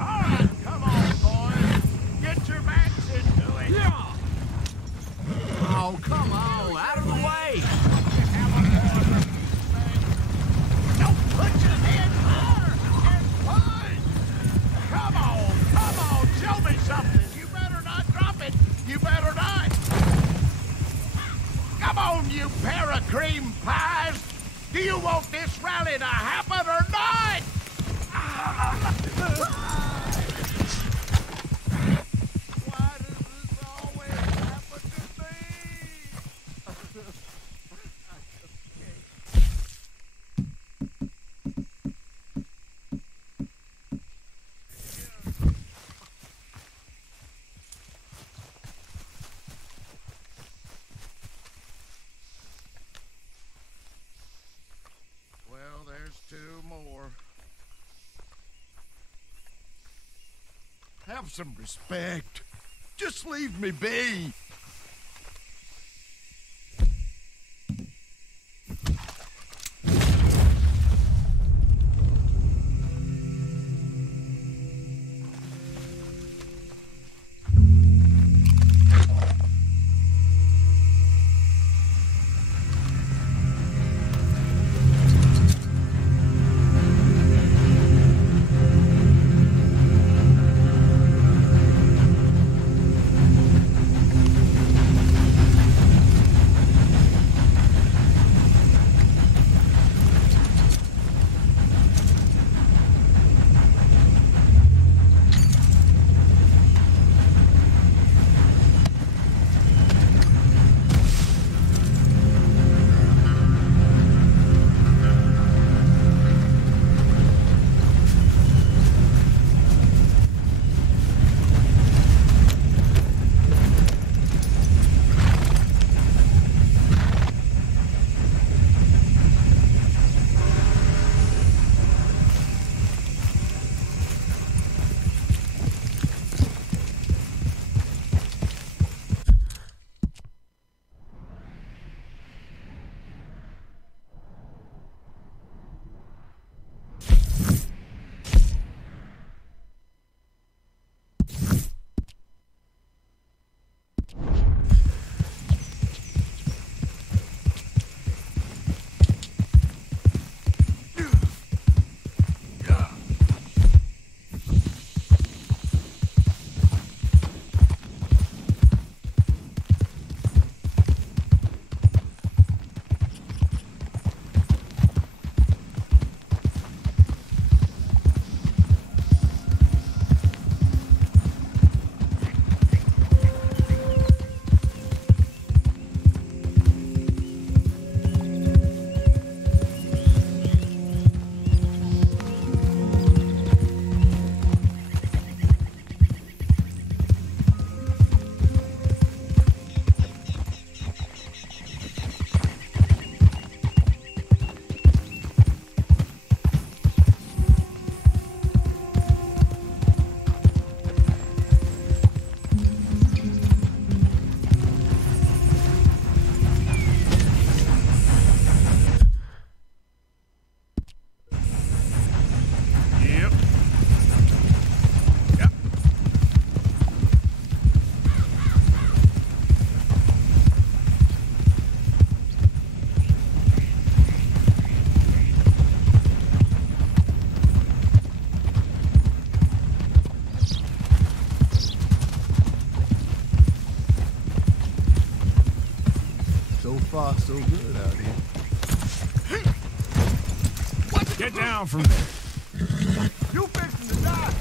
All right, come on, boys. Get your backs into it. Yeah. Oh, come on, out of the way. Don't put your hands higher and punch. Come on, show me something. You better not drop it. You better not. Come on, you pair of cream pies. Do you want this rally to happen or not? Why does this always happen to me? Well, there's two more. Have some respect. Just leave me be. far so good out here. Get down from there. You fixing to die.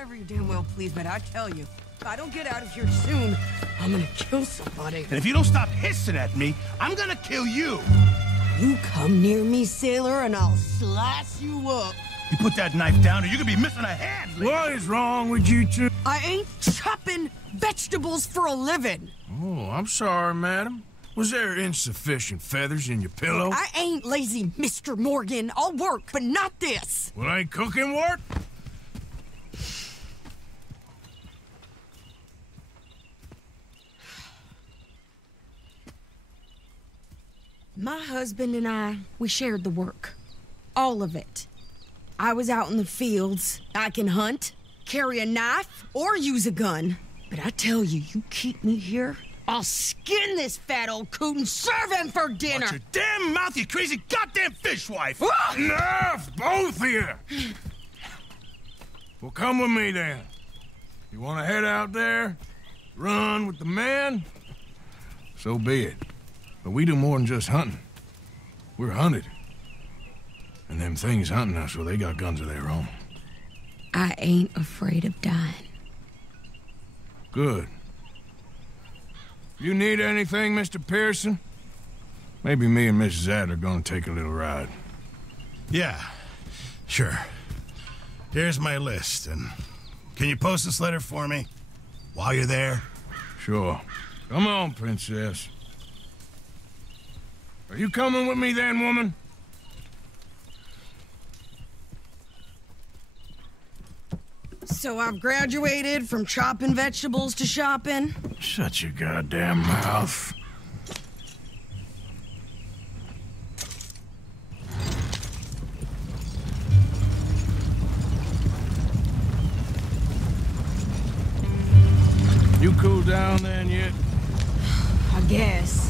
whatever you damn well please, but I tell you, if I don't get out of here soon, I'm gonna kill somebody. And if you don't stop hissing at me, I'm gonna kill you. You come near me, sailor, and I'll slice you up. You put that knife down or you're gonna be missing a hand. What is wrong with you two? I ain't chopping vegetables for a living. Oh, I'm sorry, madam. Was there insufficient feathers in your pillow? I ain't lazy, Mr. Morgan. I'll work, but not this. Well, ain't cooking work? My husband and I, we shared the work. All of it. I was out in the fields. I can hunt, carry a knife, or use a gun. But I tell you, you keep me here, I'll skin this fat old coot and serve him for dinner. Watch your damn mouth, you crazy goddamn fishwife! Enough, both of you! Well, come with me then. You want to head out there, run with the men? So be it. But we do more than just hunting. We're hunted. And them things hunting us, well, they got guns of their own. I ain't afraid of dying. Good. You need anything, Mr. Pearson? Maybe me and Mrs. Adler are gonna take a little ride. Yeah, sure. Here's my list, and can you post this letter for me while you're there? Sure. Come on, Princess. Are you coming with me then, woman? So I've graduated from chopping vegetables to shopping? Shut your goddamn mouth. You cool down then yet? I guess.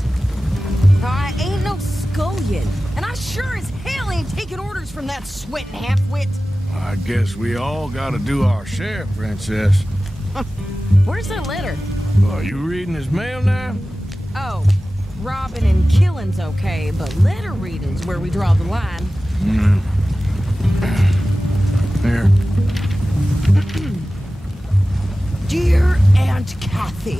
I ain't no scullion, and I sure as hell ain't taking orders from that sweating half-wit. I guess we all gotta do our share, Princess. Where's that letter? Are you reading his mail now? Oh, robbing and killing's okay, but letter reading's where we draw the line. Here. Dear Aunt Kathy,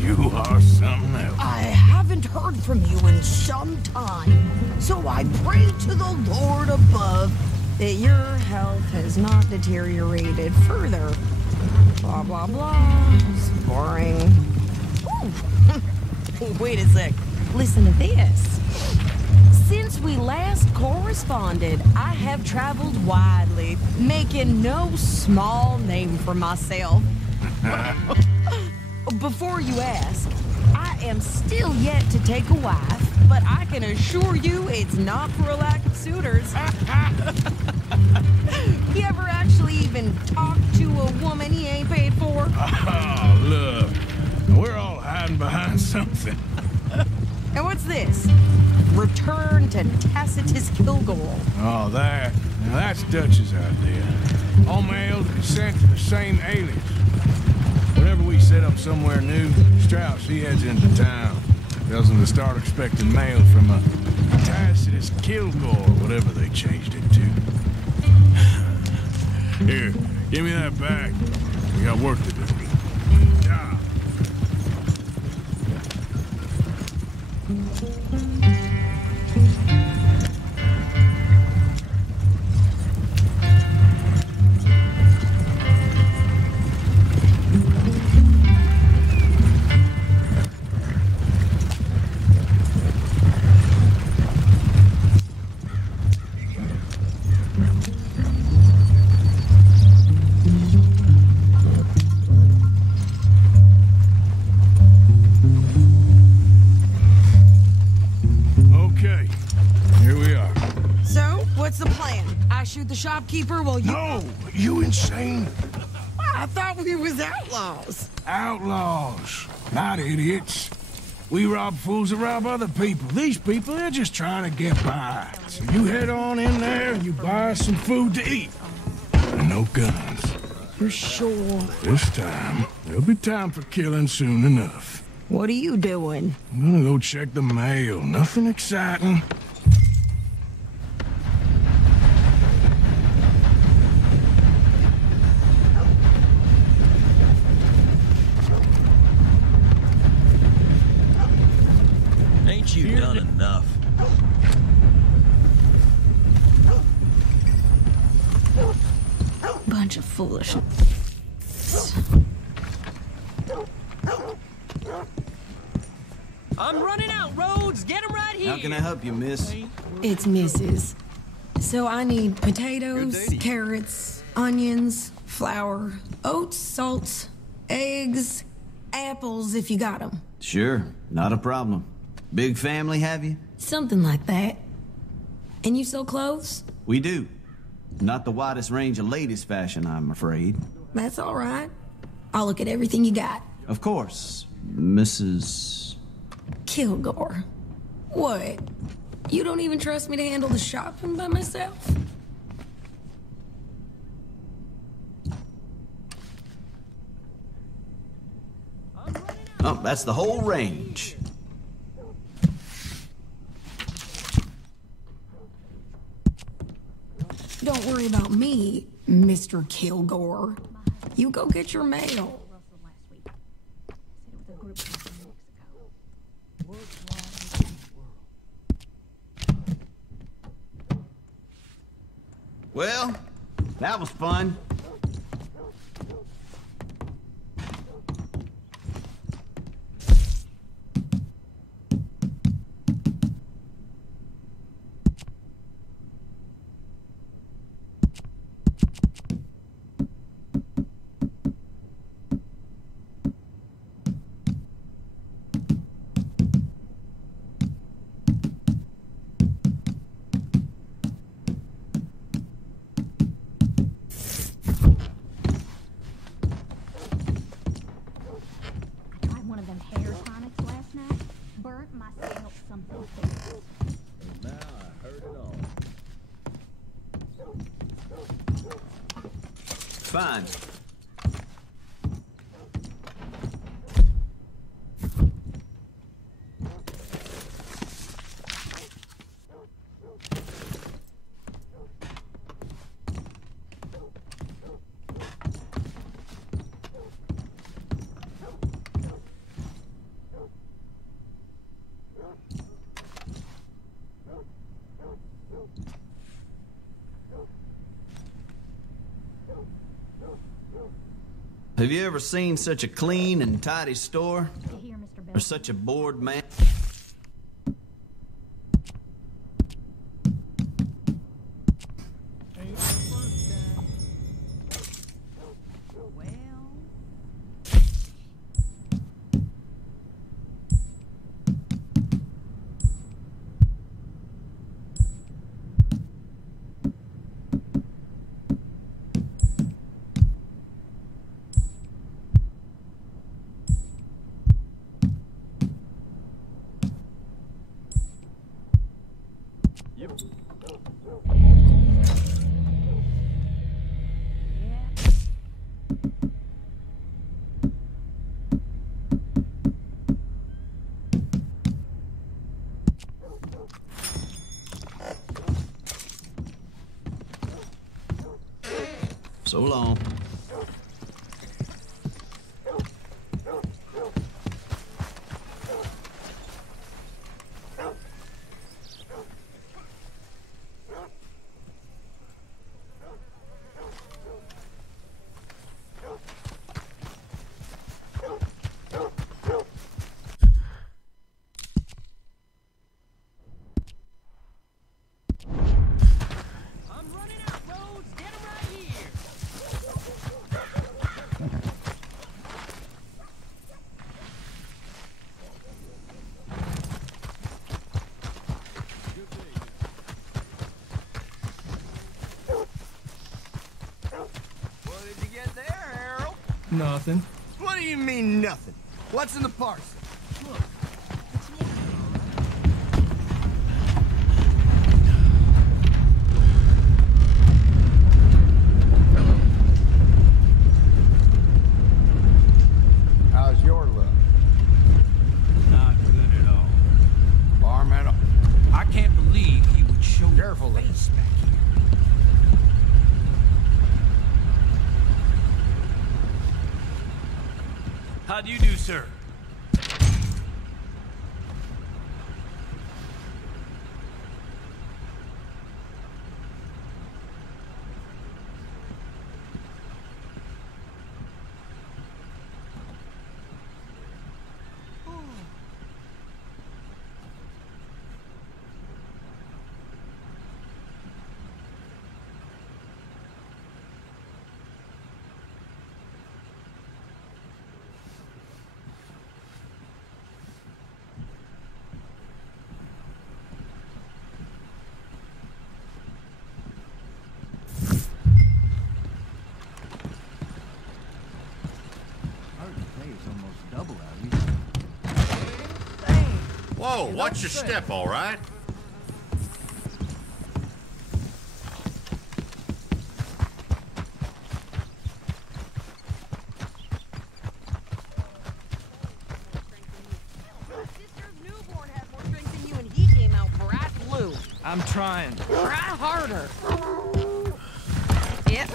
You are something else. I haven't heard from you in some time, so I pray to the Lord above that your health has not deteriorated further. Blah, blah, blah. It's boring. Ooh. Wait a sec. Listen to this. Since we last corresponded, I have traveled widely, making no small name for myself. Before you ask, I am still yet to take a wife, but I can assure you it's not for a lack of suitors. You ever actually even talk to a woman he ain't paid for? Oh, look. We're all hiding behind something. And what's this? Return to Tacitus Kilgore. Oh, that. Now, that's Dutch's idea. All mail to consent to the same alias. Whenever we set up somewhere new, Strauss, he heads into town. Tells them to start expecting mail from a Tacitus Kilgore, whatever they changed it to. Here, give me that bag. We got work to do. Yeah. Shoot the shopkeeper while you... No! You insane? I thought we was outlaws. Outlaws, not idiots. We rob fools that rob other people. These people, they're just trying to get by. So you head on in there and you buy some food to eat. And no guns. You're sure? This time, there'll be time for killing soon enough. What are you doing? I'm gonna go check the mail. Nothing exciting. enough. Bunch of foolishness. I'm running out, Rhodes. Get him right here. How can I help you, miss? It's Mrs. So I need potatoes, carrots, onions, flour, oats, salt, eggs, apples if you got them. Sure, not a problem. Big family, have you? Something like that. And you sell clothes? We do. Not the widest range of ladies' fashion, I'm afraid. That's all right. I'll look at everything you got. Of course, Mrs. Kilgore. What? You don't even trust me to handle the shopping by myself? Oh, that's the whole range. Don't worry about me, Mr. Kilgore. You go get your mail. Well, that was fun. Fine. Have you ever seen such a clean and tidy store? Or such a bored man? So long. Nothing. What do you mean, nothing? What's in the parcel? How's your luck? Not good at all. Barman, I can't believe he would show Careful his there. face back here. How do you do, sir? Whoa, watch your step, all right? I'm trying. Try harder. Yep.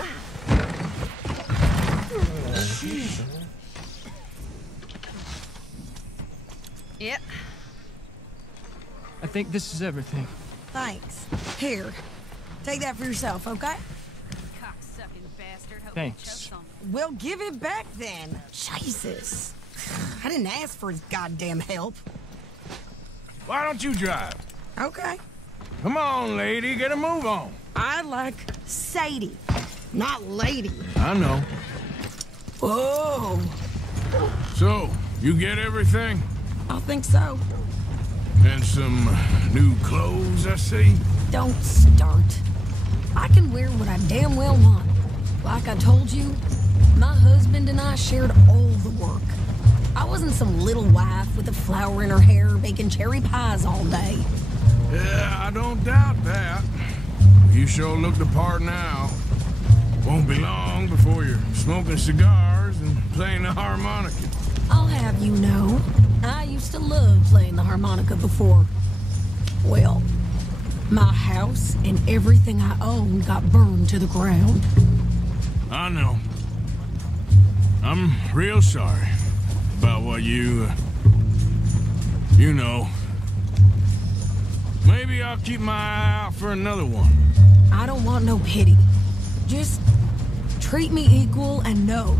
Yep. I think this is everything. Thanks. Here. Take that for yourself, okay? Cocksucking bastard. Hope Thanks. he chokes on me. Well, give it back then. Jesus. I didn't ask for his goddamn help. Why don't you drive? Okay. Come on, lady, get a move on. I like Sadie, not lady. I know. Whoa. So, you get everything? I think so. And some new clothes, I see? Don't start. I can wear what I damn well want. Like I told you, my husband and I shared all the work. I wasn't some little wife with a flower in her hair baking cherry pies all day. Yeah, I don't doubt that. You sure look the part now. Won't be long before you're smoking cigars and playing the harmonica. I'll have you know, I used to love playing the harmonica before. Well, my house and everything I owned got burned to the ground. I know. I'm real sorry about what you know. Maybe I'll keep my eye out for another one. I don't want no pity. Just treat me equal and know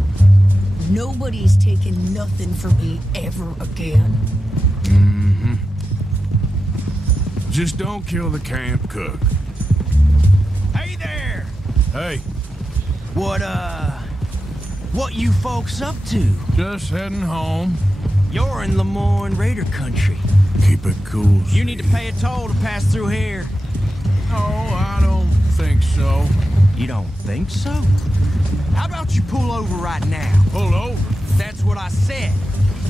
nobody's taking nothing from me ever again. Mm-hmm. Just don't kill the camp cook. Hey there! Hey, What you folks up to? just heading home. You're in Lemoyne Raider country. Keep it cool. You need to pay a toll to pass through here. Oh, I don't think so. You don't think so? How about you pull over right now? Pull over. That's what I said.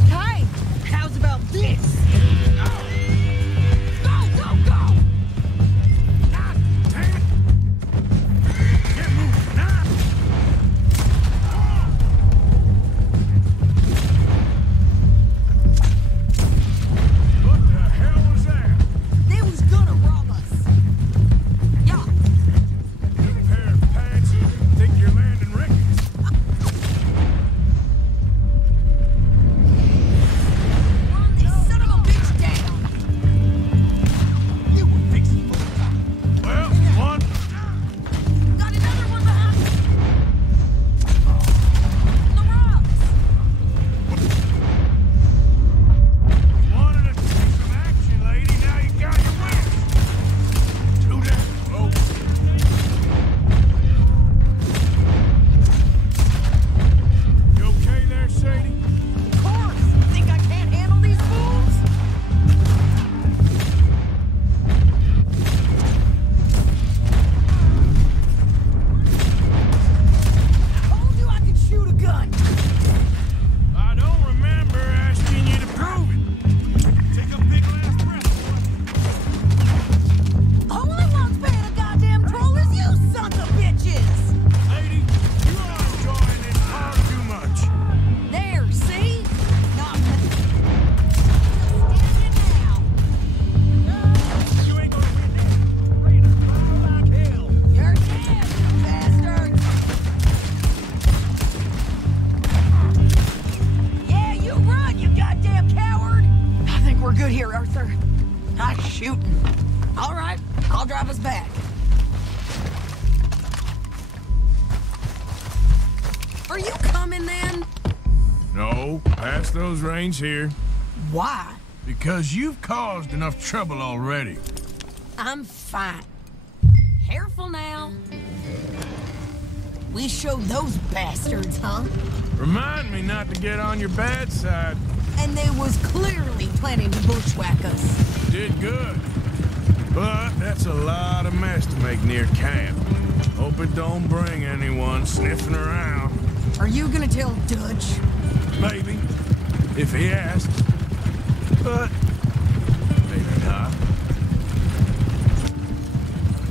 Hey, how's about this? Go, go, go! God damn it! Get moving now! What the hell was that? They was gonna rob us. Yeah. New pair of pants? Think you're landing Ricketts? Run this son of a bitch down. You were fixing for it. Well, one. Got another one behind you. The rocks. Wanted to take some action, lady. Now you got your wish. Too damn close. You okay there, Sadie? Of course. Think I can't handle these fools? Told you I could shoot a gun. I don't remember asking you to prove it. Take a big last breath. Only one's paying a goddamn toll is you sons of bitches. Lady, you are enjoying this far too much. There, see? Not standing now. You ain't gonna win this. Ready to fly like hell. You're dead, you bastard. Yeah, you run, you goddamn coward. I think we're good here, Arthur. Nice shooting. All right, I'll drive us back. Are you coming then? No, pass those reins here. Why? Because you've caused enough trouble already. I'm fine. Careful now. We showed those bastards, huh? Remind me not to get on your bad side. And they was clearly planning to bushwhack us. Did good. But that's a lot of mess to make near camp. Hope it don't bring anyone sniffing around. Are you gonna tell Dutch? Maybe, if he asks. But not.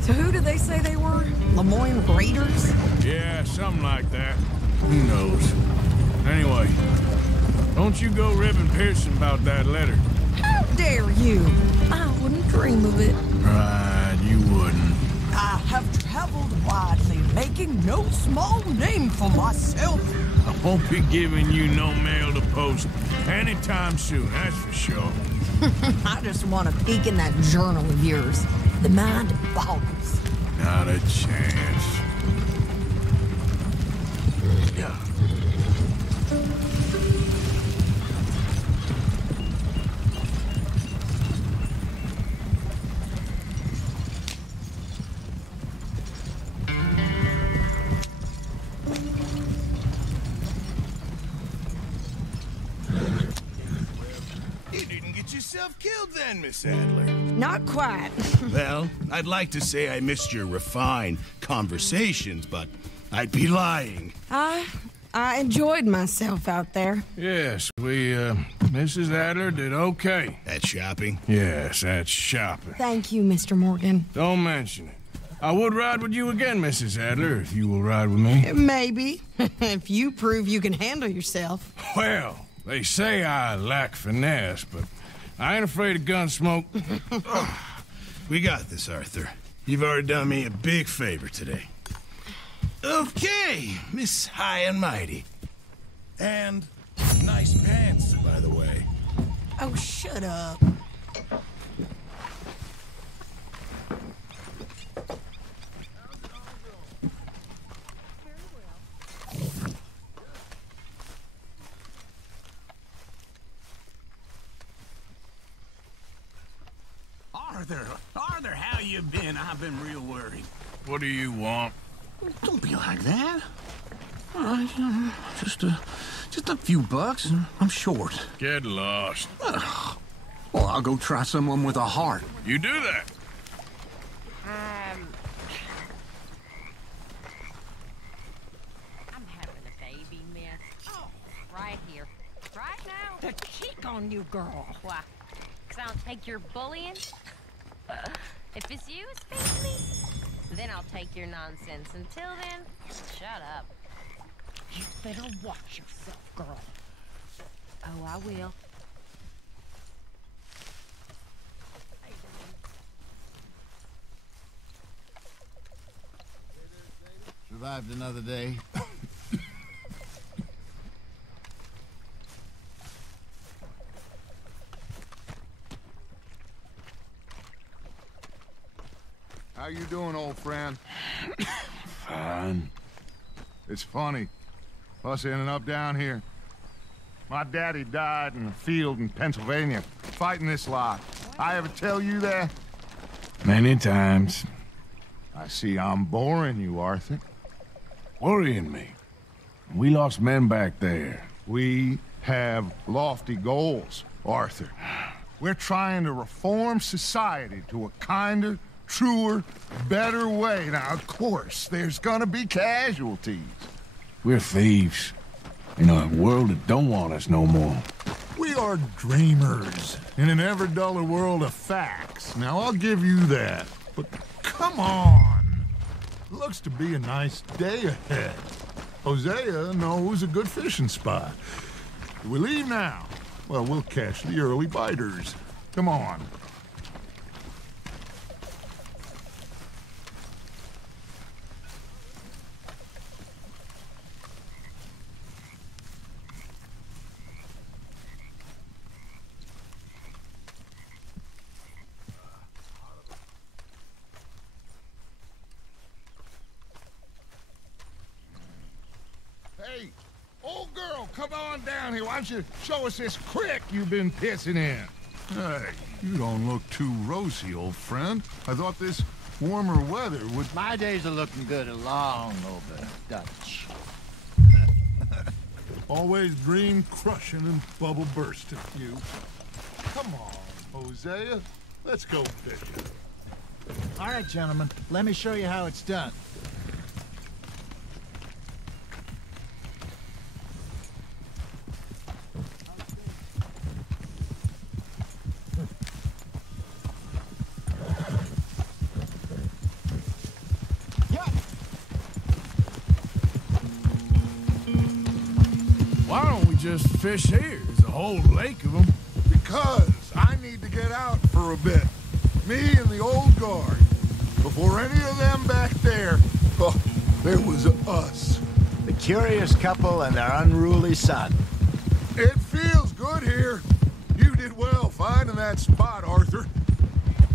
So who did they say they were? Lemoyne Raiders? Yeah, something like that. Who knows? Anyway, don't you go ribbing Pearson about that letter. How dare you? I wouldn't dream of it. Right, you wouldn't. I have traveled widely, making no small name for myself. I won't be giving you no mail to post anytime soon, that's for sure. I just want to peek in that journal of yours. The mind boggles. Not a chance. Yeah. Yourself killed then, Miss Adler. Not quite. Well, I'd like to say I missed your refined conversations, but I'd be lying. I enjoyed myself out there. Yes, Mrs. Adler did okay. At shopping? Yes, that's shopping. Thank you, Mr. Morgan. Don't mention it. I would ride with you again, Mrs. Adler, if you will ride with me. Maybe. If you prove you can handle yourself. Well, they say I lack finesse, but I ain't afraid of gun smoke. We got this, Arthur. You've already done me a big favor today. Okay, Miss High and Mighty. And nice pants, by the way. Oh, shut up. Arthur, how you been? I've been real worried. What do you want? Don't be like that. All right, just a few bucks, and I'm short. Get lost. Well, I'll go try someone with a heart. You do that. I'm having a baby miss. Oh, right here. Right now. The cheek on you, girl. Why? 'Cause I don't take your bullying? If it's you speaking me, then I'll take your nonsense. Until then, shut up. You better watch yourself, girl. Oh, I will. Survived another day. How you doing, old friend? Fine. It's funny. Us ending up down here. My daddy died in a field in Pennsylvania, fighting this lot. I ever tell you that? Many times. I see I'm boring you, Arthur. Worrying me. We lost men back there. We have lofty goals, Arthur. We're trying to reform society to a kinder, truer, better way. Now, of course, there's gonna be casualties. We're thieves. In a world that don't want us no more. We are dreamers in an ever duller world of facts. Now, I'll give you that. But come on. Looks to be a nice day ahead. Hosea knows a good fishing spot. Do we leave now? Well, we'll catch the early biters. Come on. Hey, old girl, come on down here. Why don't you show us this creek you've been pissing in? Hey, you don't look too rosy, old friend. I thought this warmer weather would... My days are looking good along over Dutch. Always dream crushing and bubble bursting, you. Come on, Hosea. Let's go fishing. All right, gentlemen, let me show you how it's done. just fish here? There's a whole lake of them. Because I need to get out for a bit. Me and the old guard. Before any of them back there, oh, there was us. The curious couple and their unruly son. It feels good here. You did well finding that spot, Arthur.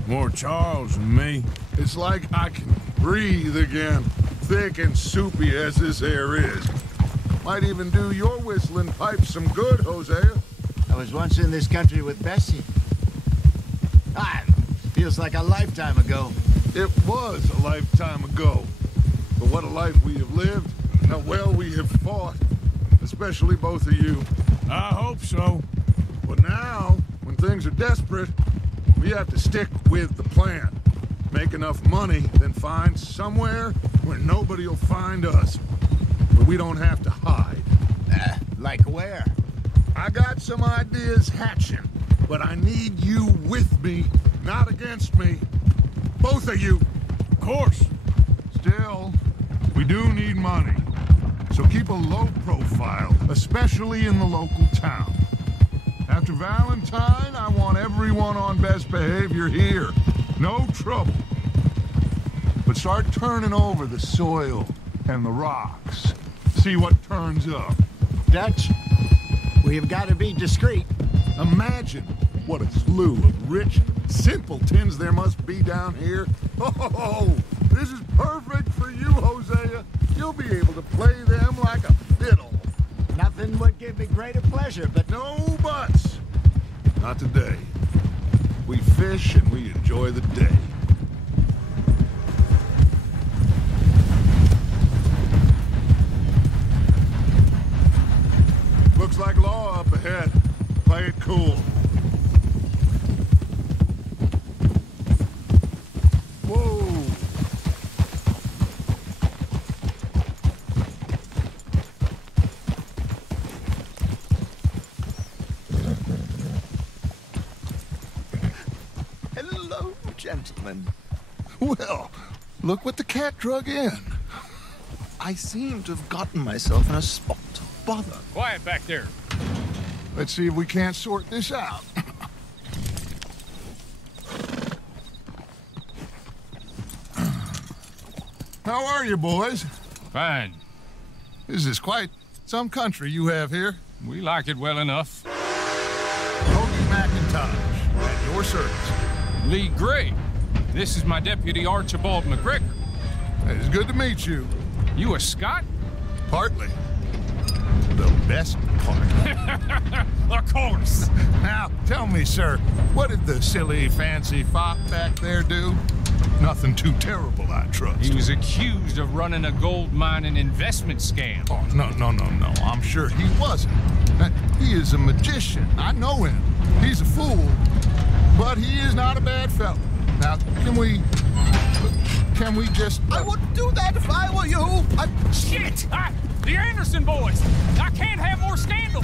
More Charles than me. It's like I can breathe again, thick and soupy as this air is. Might even do your whistling pipes some good, Hosea. I was once in this country with Bessie. Feels like a lifetime ago. It was a lifetime ago. But what a life we have lived, how well we have fought. Especially both of you. I hope so. But now, when things are desperate, we have to stick with the plan. Make enough money, then find somewhere where nobody will find us. But we don't have to hide. Like where? I got some ideas hatching, but I need you with me, not against me. Both of you. Of course. Still, we do need money. So keep a low profile, especially in the local town. After Valentine, I want everyone on best behavior here. No trouble. But start turning over the soil and the rocks. See what turns up. Dutch, we've got to be discreet. Imagine what a slew of rich simpletons there must be down here. Oh, this is perfect for you, Hosea. You'll be able to play them like a fiddle. Nothing would give me greater pleasure, but... No buts. Not today. We fish and we enjoy the day. Looks like law up ahead. Play it cool. Whoa. Hello, gentlemen. Well, look what the cat drug in. I seem to have gotten myself in a spot of bother. Quiet back there. Let's see if we can't sort this out. How are you, boys? Fine. This is quite some country you have here. We like it well enough. Hoagie McIntosh, at your service. Lee Gray. This is my deputy, Archibald McGregor. It's good to meet you. You a Scot? Partly. The best part. Of course. Now, tell me, sir, what did the silly, fancy fop back there do? Nothing too terrible, I trust. He was accused of running a gold mining investment scam. Oh, no. I'm sure he wasn't. He is a magician. I know him. He's a fool. But he is not a bad fellow. Now, can we just... I wouldn't do that if I were you. Shit! The Anderson boys! I can't have more scandal!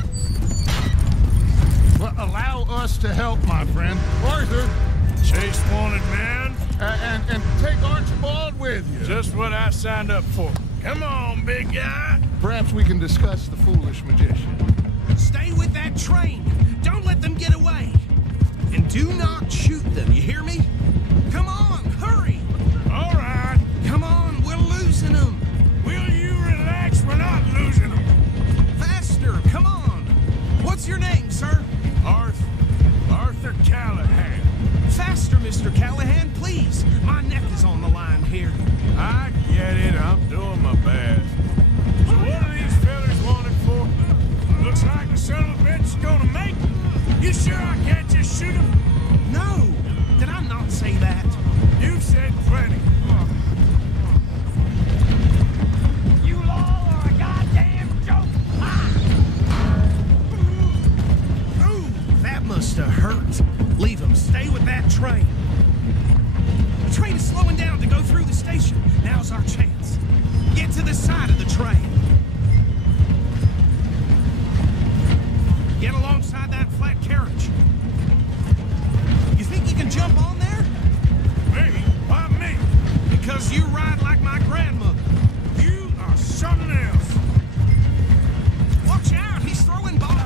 Well, allow us to help, my friend. Arthur! Chase wanted man. And take Archibald with you. Just what I signed up for. Come on, big guy. Perhaps we can discuss the foolish magician. Stay with that train. Don't let them get away. And do not shoot them, you hear me? Come on, hurry. All right. Come on, we're losing them. Will you relax? We're not losing them. Faster, come on. What's your name, sir? Arthur Callahan. Faster, Mr. Callahan, please. My neck is on the line here. I get it. I'm doing my best. So what are these fellas wanted for? Looks like the son of a bitch is gonna make it. You sure I can't just shoot him? No. Did I not say that? You've said plenty. You all are a goddamn joke. Ooh, that must have hurt. Leave him. Stay with that train. The train is slowing down to go through the station. Now's our chance. Get to the side of the train. Get alongside that flat carriage. You think you can jump on there? Me? Why me? Because you ride like my grandmother. You are something else. Watch out, he's throwing bombs.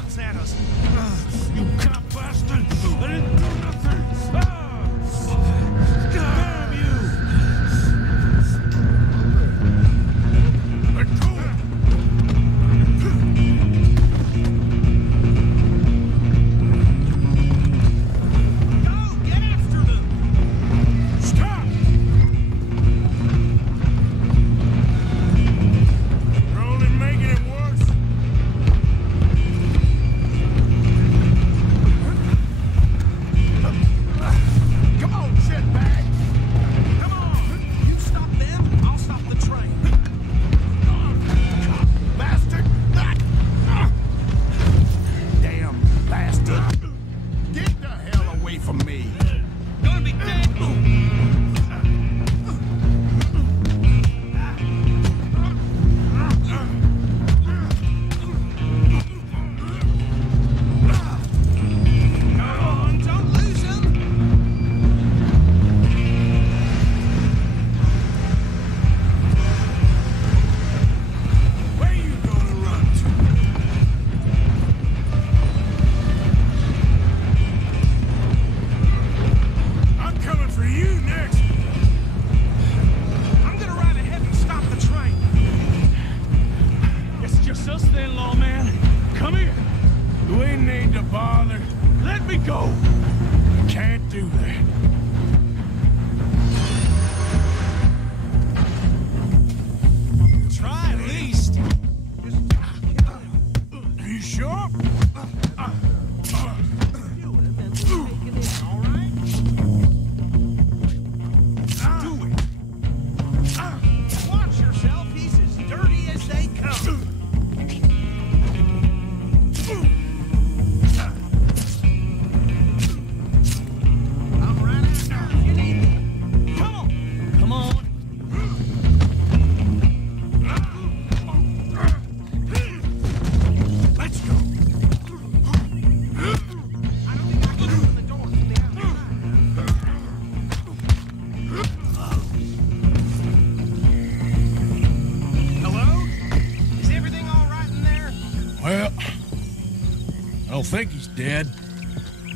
don't think he's dead.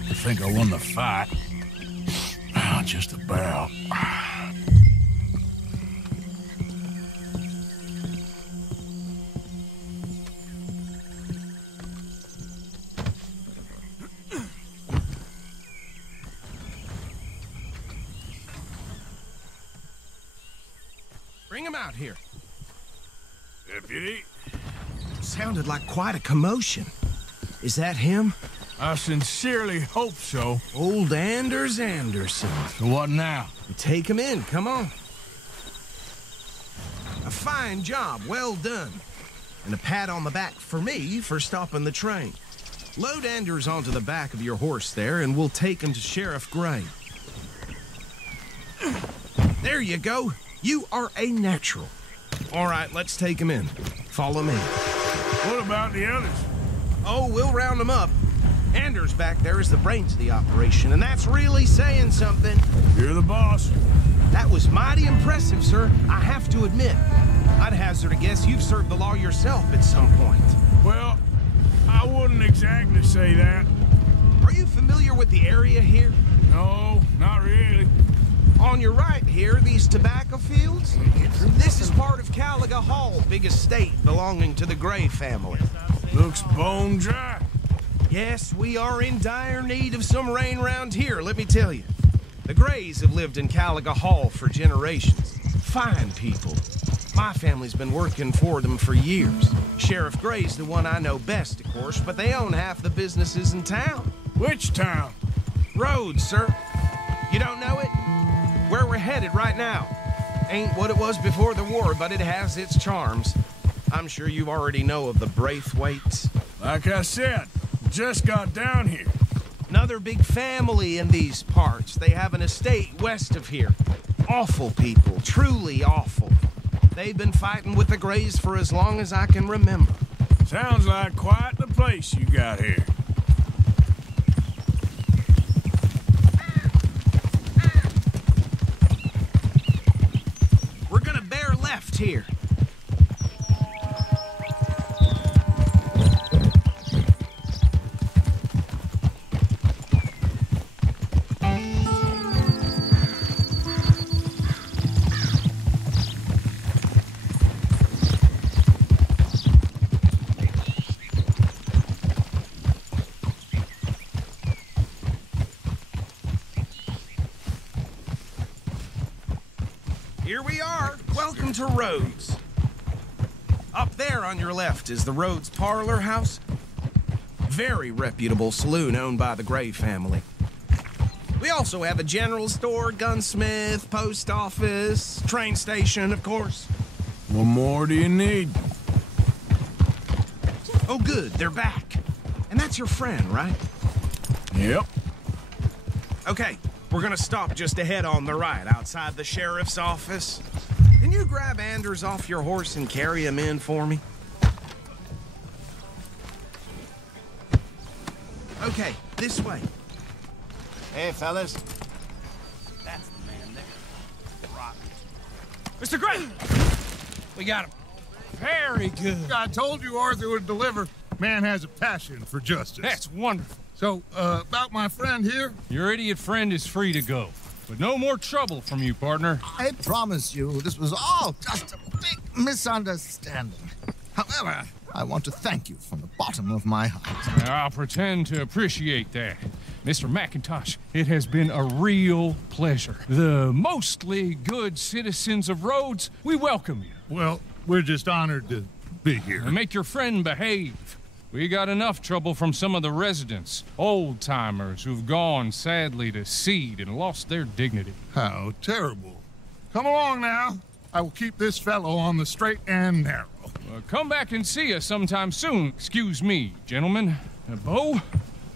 I think I won the fight. Just about. Bring him out here. Deputy? Sounded like quite a commotion. Is that him? I sincerely hope so. Old Anders Anderson. So what now? Take him in, come on. A fine job, well done. And a pat on the back for me for stopping the train. Load Anders onto the back of your horse there, and we'll take him to Sheriff Gray. There you go. You are a natural. All right, let's take him in. Follow me. What about the others? Oh, we'll round them up. Anders back there is the brains of the operation, and that's really saying something. You're the boss. That was mighty impressive, sir. I have to admit. I'd hazard a guess you've served the law yourself at some point. Well, I wouldn't exactly say that. Are you familiar with the area here? No, not really. On your right here, these tobacco fields? This is part of Caliga Hall, big estate belonging to the Gray family. Looks bone dry. Yes, we are in dire need of some rain round here, let me tell you. The Grays have lived in Caliga Hall for generations. Fine people. My family's been working for them for years. Sheriff Gray's the one I know best, of course, but they own half the businesses in town. Which town? Rhodes, sir. You don't know it? Where we're headed right now. Ain't what it was before the war, but it has its charms. I'm sure you already know of the Braithwaites. Like I said, just got down here. Another big family in these parts. They have an estate west of here. Awful people, truly awful. They've been fighting with the Grays for as long as I can remember. Sounds like quite the place you got here. We're gonna bear left here. Here we are. Welcome to Rhodes. Up there on your left is the Rhodes Parlor House. Very reputable saloon owned by the Gray family. We also have a general store, gunsmith, post office, train station, of course. What more do you need? Oh, good. They're back. And that's your friend, right? Yep. Okay. We're gonna stop just ahead on the right, outside the sheriff's office. Can you grab Anders off your horse and carry him in for me? Okay, this way. Hey, fellas. That's the man there. Rock. Mr. Gray! We got him. Very good. I told you Arthur would deliver. Man has a passion for justice. That's wonderful. So, about my friend here? Your idiot friend is free to go. But no more trouble from you, partner. I promise you, this was all just a big misunderstanding. However, I want to thank you from the bottom of my heart. I'll pretend to appreciate that. Mr. McIntosh, it has been a real pleasure. The mostly good citizens of Rhodes, we welcome you. Well, we're just honored to be here. And make your friend behave. We got enough trouble from some of the residents, old-timers who've gone, sadly, to seed and lost their dignity. How terrible. Come along now. I will keep this fellow on the straight and narrow. Come back and see us sometime soon. Excuse me, gentlemen. Bo,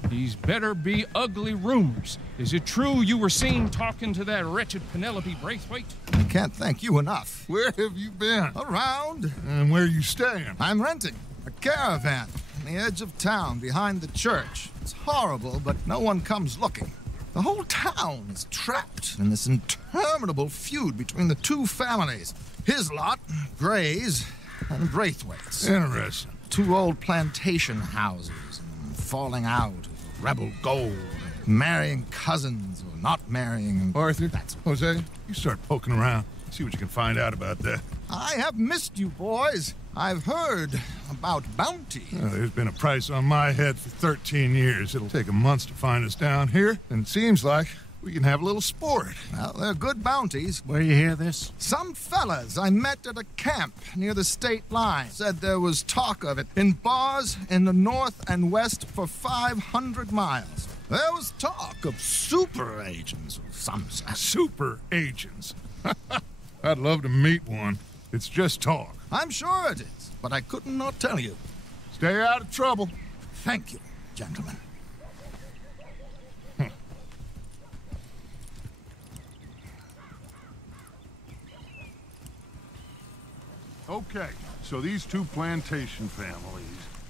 these better be ugly rumors. Is it true you were seen talking to that wretched Penelope Braithwaite? I can't thank you enough. Where have you been? Around. And where are you staying? I'm renting a caravan on the edge of town behind the church. It's horrible, but no one comes looking. The whole town is trapped in this interminable feud between the two families. His lot, Gray's, and Braithwaite's. Interesting. 2 old plantation houses, and falling out, rebel gold, marrying cousins or not marrying. Arthur, Hosea, you start poking around. See what you can find out about that. I have missed you, boys. I've heard about bounty. There's been a price on my head for 13 years. It'll take 'em months to find us down here, and it seems like we can have a little sport. Well, they're good bounties. Where you hear this? Some fellas I met at a camp near the state line said there was talk of it in bars in the north and west for 500 miles. There was talk of super agents of some sort. Super agents? I'd love to meet one. It's just talk. I'm sure it is, but I could not tell you. Stay out of trouble. Thank you, gentlemen. Okay, so these two plantation families.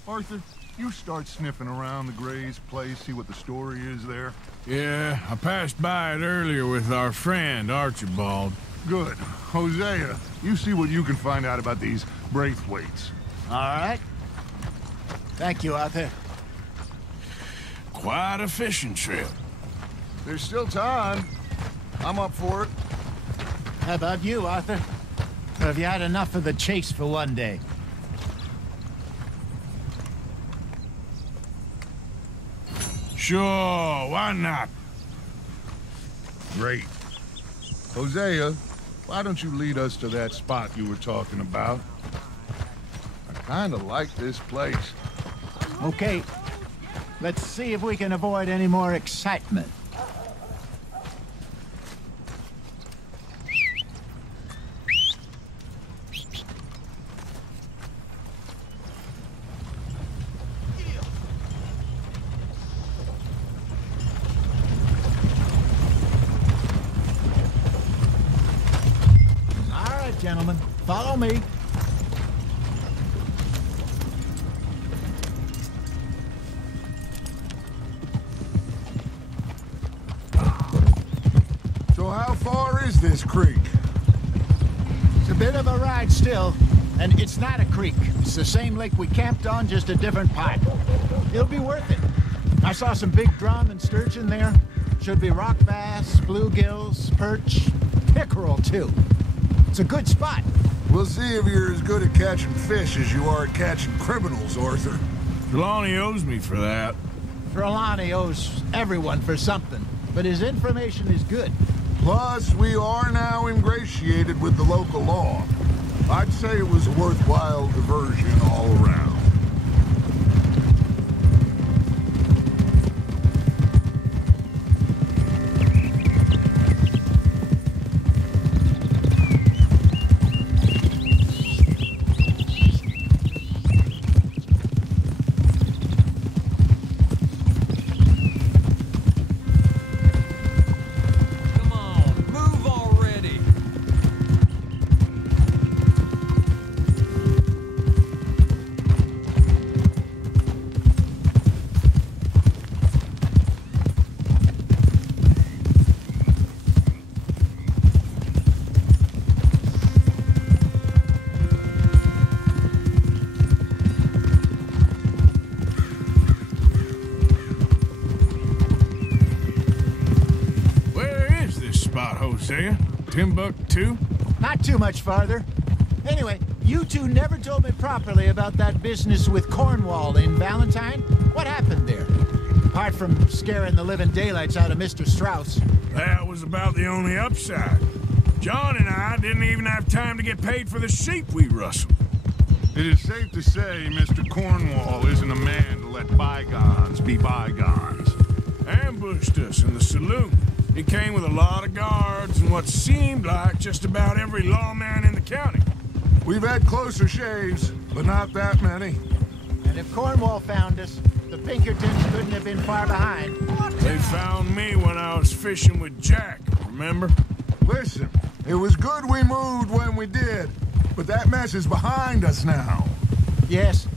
Arthur, you start sniffing around the Gray's place, see what the story is there. Yeah, I passed by it earlier with our friend, Archibald. Good. Hosea, you see what you can find out about these Braithwaites. All right. Thank you, Arthur. Quite a fishing trip. There's still time. I'm up for it. How about you, Arthur? Or have you had enough of the chase for one day? Sure, why not? Great. Hosea, why don't you lead us to that spot you were talking about? I kind of like this place. Okay. Let's see if we can avoid any more excitement. Gentlemen, follow me. So how far is this creek? It's a bit of a ride still, and it's not a creek. It's the same lake we camped on, just a different pipe. It'll be worth it. I saw some big drum and sturgeon there. Should be rock bass, bluegills, perch, pickerel too. It's a good spot. We'll see if you're as good at catching fish as you are at catching criminals, Arthur. Trelawney owes me for that. Trelawney owes everyone for something, but his information is good. Plus, we are now ingratiated with the local law. I'd say it was a worthwhile diversion all around. Hosea? Timbuktu? Not too much farther. Anyway, you two never told me properly about that business with Cornwall in Valentine. What happened there? Apart from scaring the living daylights out of Mr. Strauss. That was about the only upside. John and I didn't even have time to get paid for the sheep we rustled. It is safe to say Mr. Cornwall isn't a man to let bygones be bygones. Ambushed us in the saloon. He came with a lot of guards and what seemed like just about every lawman in the county. We've had closer shaves, but not that many. And if Cornwall found us, the Pinkertons couldn't have been far behind. They found me when I was fishing with Jack, remember? Listen, it was good we moved when we did, but that mess is behind us now. Yes.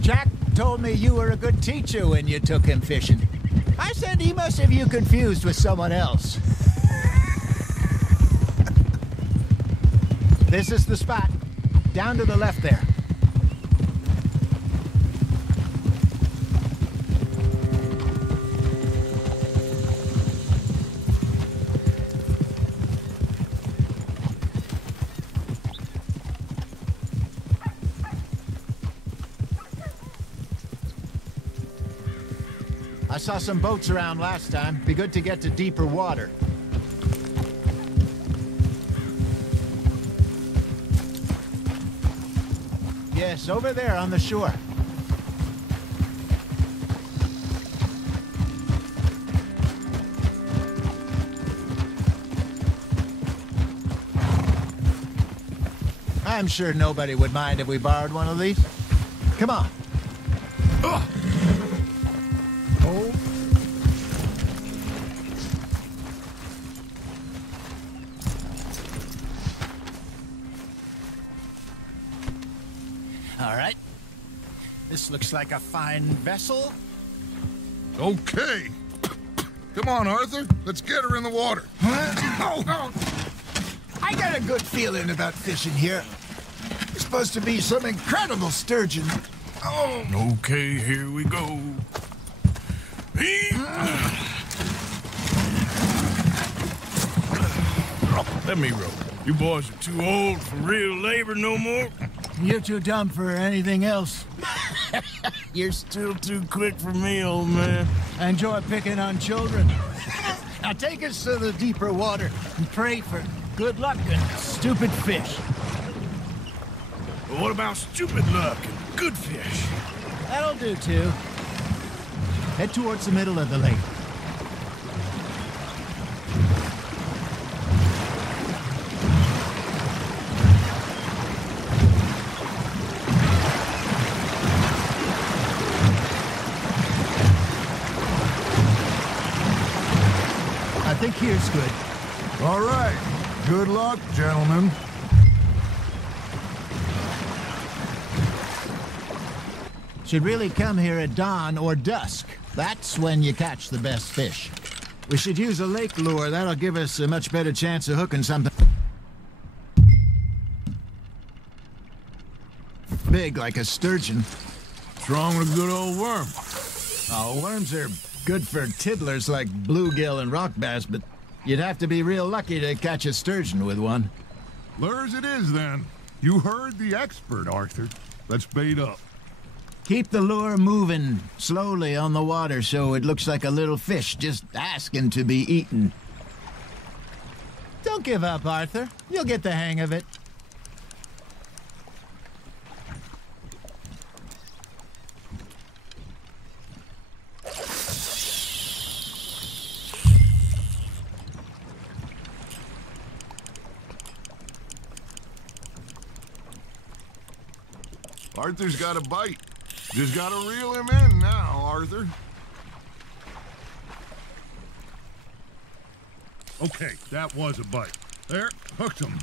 Jack told me you were a good teacher when you took him fishing. I said he must have you confused with someone else. This is the spot. Down to the left there. saw some boats around last time. Be good to get to deeper water. Yes, over there on the shore. I'm sure nobody would mind if we borrowed one of these. Come on. Oh. All right. This looks like a fine vessel. Okay. Come on, Arthur. Let's get her in the water. Oh. I got a good feeling about fishing here. It's supposed to be some incredible sturgeon. Oh. Okay, here we go. Let me row. You boys are too old for real labor no more. You're too dumb for anything else. You're still too quick for me, old man. I enjoy picking on children. Now take us to the deeper water and pray for good luck and stupid fish. But what about stupid luck and good fish? That'll do, too. Head towards the middle of the lake. I think here's good. All right. Good luck, gentlemen. Should really come here at dawn or dusk. That's when you catch the best fish. We should use a lake lure. That'll give us a much better chance of hooking something big like a sturgeon. What's wrong with a good old worm? Oh, worms are good for tiddlers like bluegill and rock bass, but you'd have to be real lucky to catch a sturgeon with one. Lures it is, then. You heard the expert, Arthur. Let's bait up. Keep the lure moving slowly on the water so it looks like a little fish just asking to be eaten. Don't give up, Arthur. You'll get the hang of it. Arthur's got a bite. Just gotta reel him in now, Arthur. Okay, that was a bite. There, hooked him.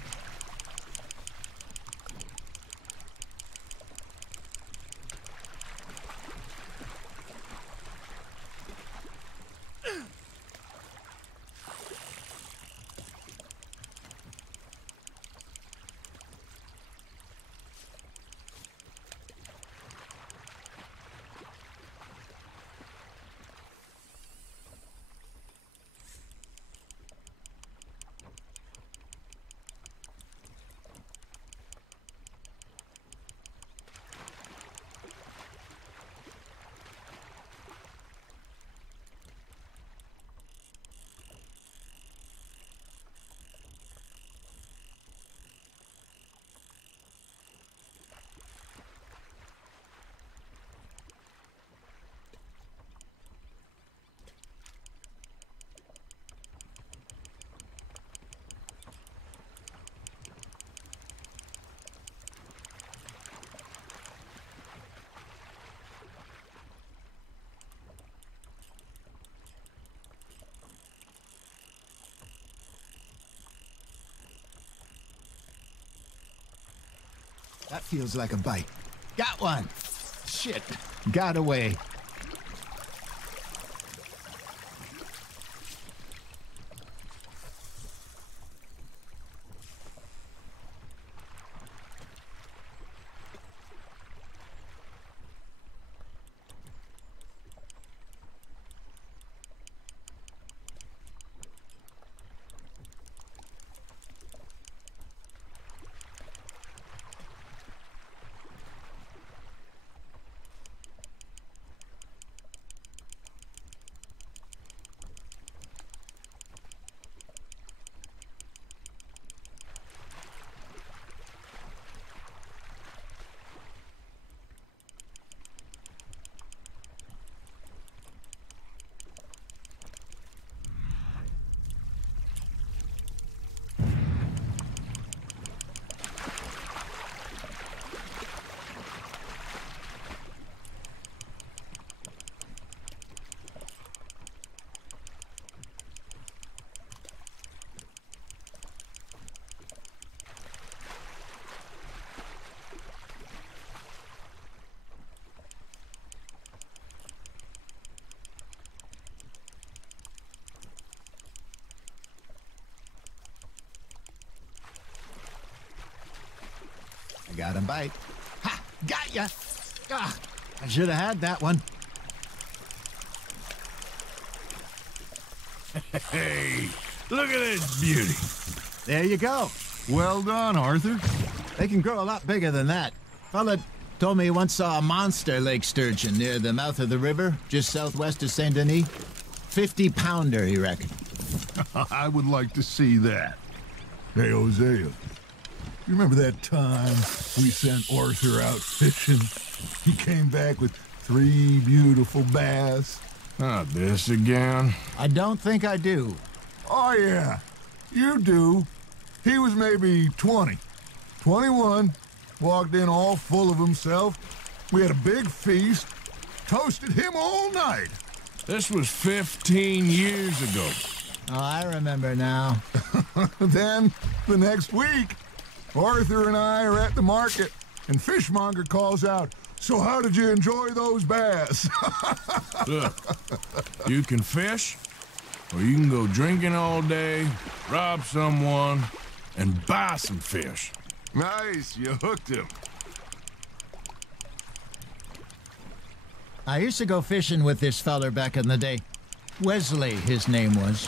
That feels like a bite. Got one. Shit. Got away. Got a bite. Ha! Got ya! Ah, I should have had that one. Hey, look at this beauty. There you go. Well done, Arthur. They can grow a lot bigger than that. Fella told me he once saw a monster lake sturgeon near the mouth of the river, just southwest of Saint Denis. 50-pounder, he reckoned. I would like to see that. Hey, Hosea, you remember that time we sent Arthur out fishing? He came back with 3 beautiful bass. Not this again. I don't think I do. Oh, yeah, you do. He was maybe 20, 21, walked in all full of himself. We had a big feast, toasted him all night. This was 15 years ago. Oh, I remember now. Then, the next week, Arthur and I are at the market, and Fishmonger calls out, "So how did you enjoy those bass?" Look, you can fish, or you can go drinking all day, rob someone, and buy some fish. Nice, you hooked him. I used to go fishing with this feller back in the day. Wesley, his name was.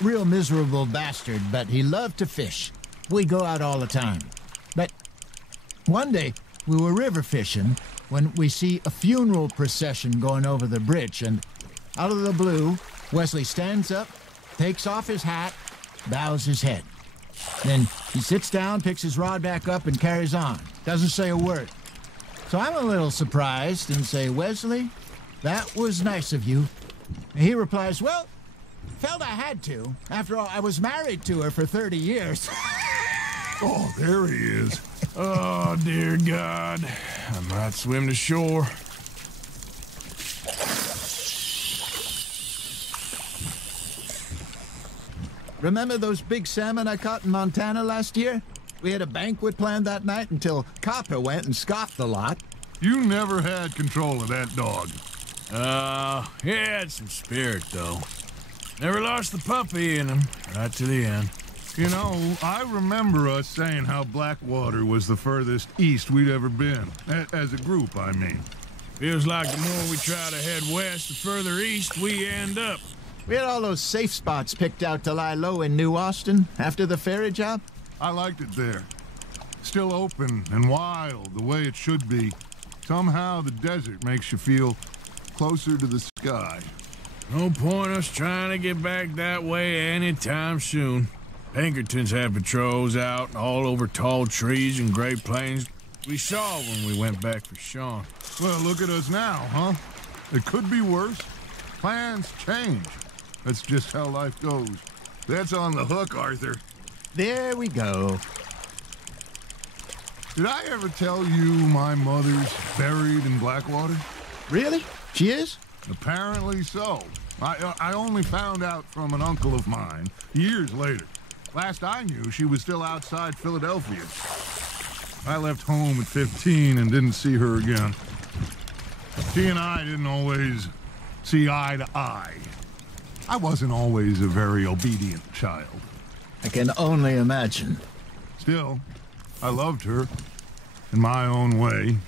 Real miserable bastard, but he loved to fish. We'd go out all the time. But one day, we were river fishing when we see a funeral procession going over the bridge, and out of the blue, Wesley stands up, takes off his hat, bows his head. Then he sits down, picks his rod back up, and carries on. Doesn't say a word. So I'm a little surprised and say, "Wesley, that was nice of you." And he replies, "Well, felt I had to. After all, I was married to her for 30 years. Oh, there he is. Oh, dear God. I might swim to shore. Remember those big salmon I caught in Montana last year? We had a banquet planned that night until Copper went and scoffed the lot. You never had control of that dog. He had some spirit, though. Never lost the puppy in him, right to the end. You know, I remember us saying how Blackwater was the furthest east we'd ever been. As a group, I mean. Feels like the more we try to head west, the further east we end up. We had all those safe spots picked out to lie low in New Austin after the ferry job. I liked it there. Still open and wild, the way it should be. Somehow the desert makes you feel closer to the sky. No point us trying to get back that way anytime soon. Pinkertons had patrols out all over tall trees and Great Plains. We saw when we went back for Sean. Well, look at us now, huh? It could be worse. Plans change. That's just how life goes. That's on the hook, Arthur. There we go. Did I ever tell you my mother's buried in Blackwater? Really? She is? Apparently so. I only found out from an uncle of mine years later. Last I knew, she was still outside Philadelphia. I left home at 15 and didn't see her again. She and I didn't always see eye to eye. I wasn't always a very obedient child. I can only imagine. Still, I loved her in my own way,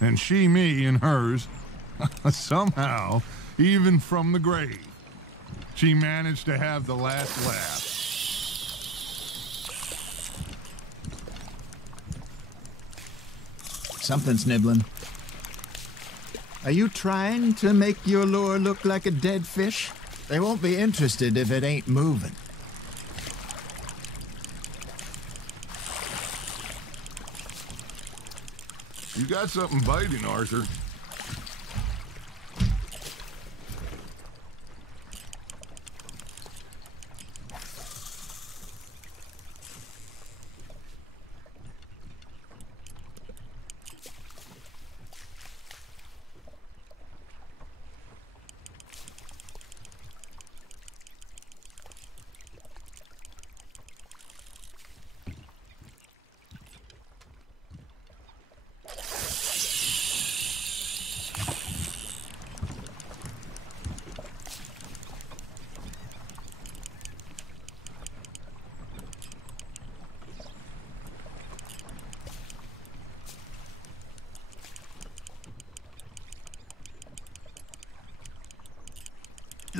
and she me in hers. Somehow, even from the grave, she managed to have the last laugh. Something's nibbling. Are you trying to make your lure look like a dead fish? They won't be interested if it ain't moving. You got something biting, Arthur.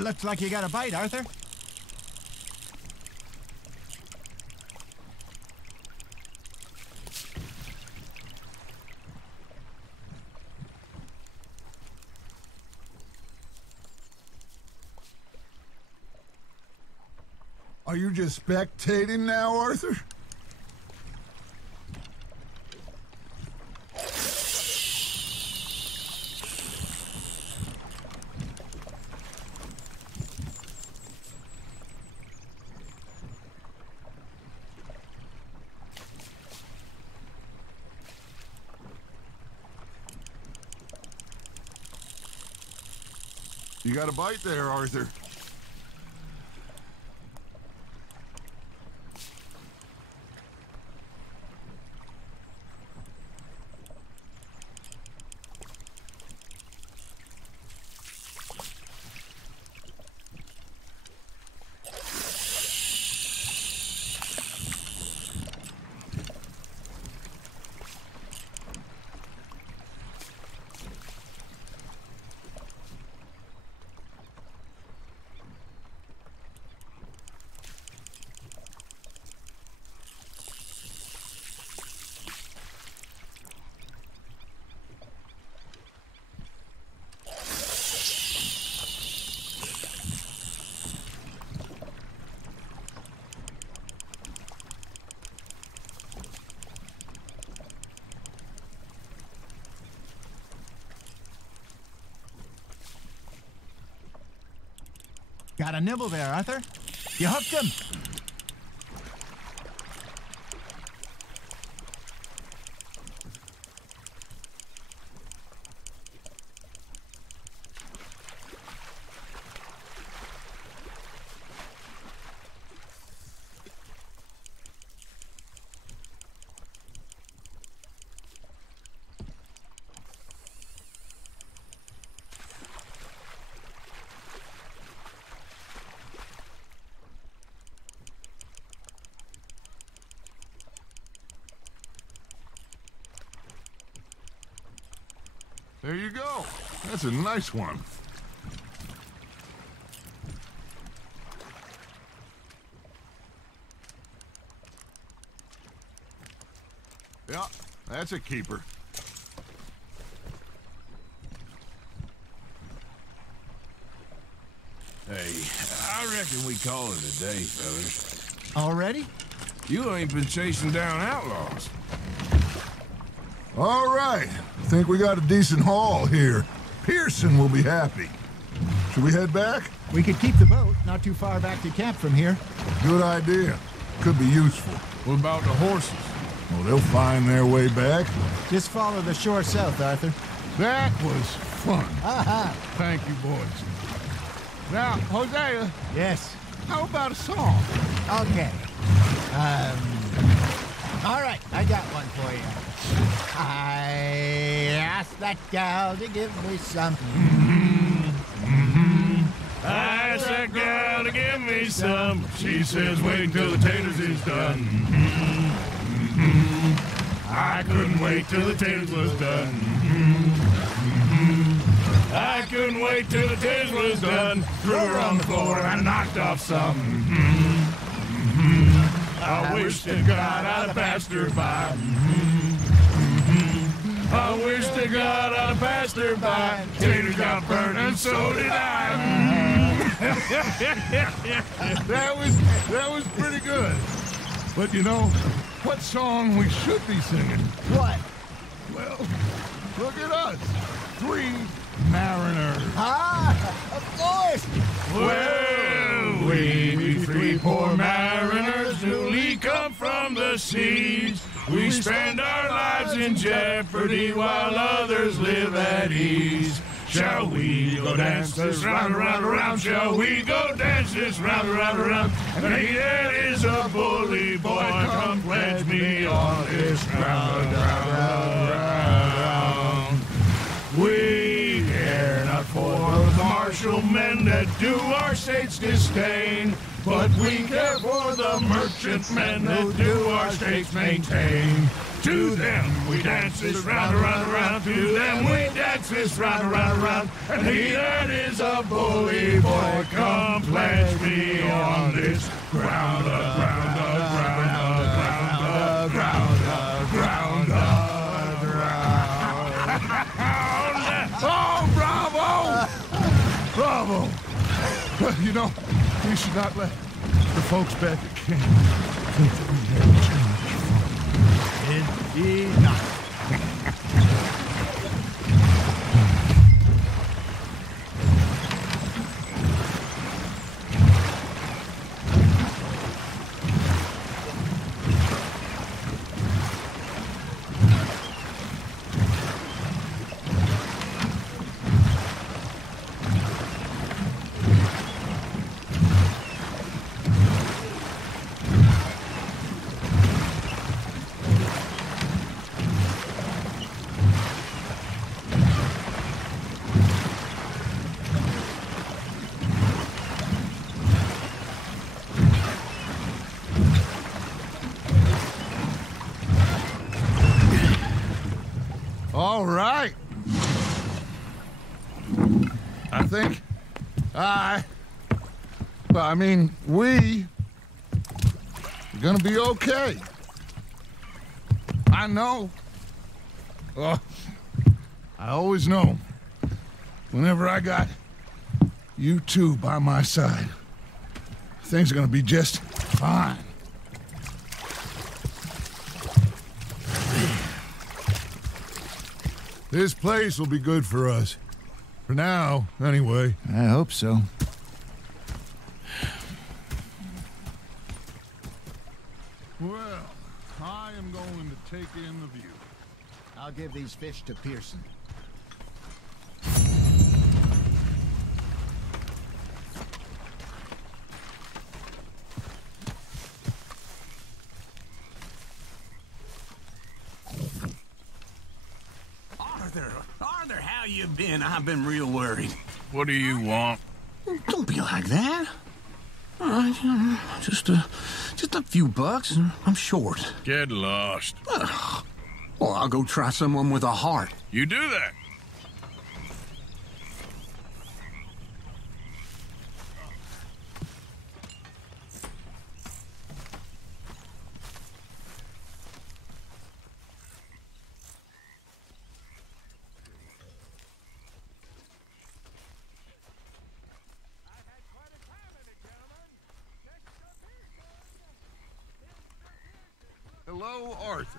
Looks like you got a bite, Arthur. Are you just spectating now, Arthur? You got a bite there, Arthur. Got a nibble there, Arthur. You hooked him. There you go. That's a nice one. Yeah, that's a keeper. Hey, I reckon we call it a day, fellas. Already? You ain't been chasing down outlaws. All right. Think we got a decent haul here. Pearson will be happy. Should we head back? We could keep the boat not too far back to camp from here. Good idea. Could be useful. What about the horses? Well, they'll find their way back. Just follow the shore south, Arthur. That was fun. Aha. Thank you, boys. Now, Hosea. Yes? How about a song? Okay. All right, I got one for you. I asked that gal to give me some. I asked that gal to give me some. She says, wait till the taters is done. I couldn't wait till the taters was done. I couldn't wait till the taters was done. Threw her on the floor and I knocked off some. I wish to God I'd have passed her by. I wish to God I'd have passed her by. Taters got burned and so did I. That was pretty good. But you know, what song we should be singing? What? Well, look at us. 3 mariners. Ah, of course. Well, we be 3 poor mariners newly come from the seas. We spend our lives in jeopardy while others live at ease. Shall we go dance this round, around, around? Shall we go dance this round, around, around? And he that is a bully boy, come pledge me on this round, round, round. We care not for the martial men that do our state's disdain, but we care for the merchantmen that do our states maintain. To them we dance this round, around, around. To them we dance this round, around, around. And he that is a bully boy, come pledge me on this ground, ground, ground, ground, ground, ground, ground. Oh, bravo! Bravo! You know, we should not let the folks back at camp think that we had too much fun. Indeed not. All right. I think we are gonna be okay. I know. I always know. Whenever I got you two by my side, things are gonna be just fine. This place will be good for us. For now, anyway. I hope so. Well, I am going to take in the view. I'll give these fish to Pearson. Arthur, how you been? I've been real worried. What do you want? Don't be like that. All right, just a few bucks, and I'm short. Get lost. Well, I'll go try someone with a heart. You do that. Hello, Arthur.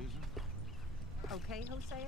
Susan. Okay, Hosea?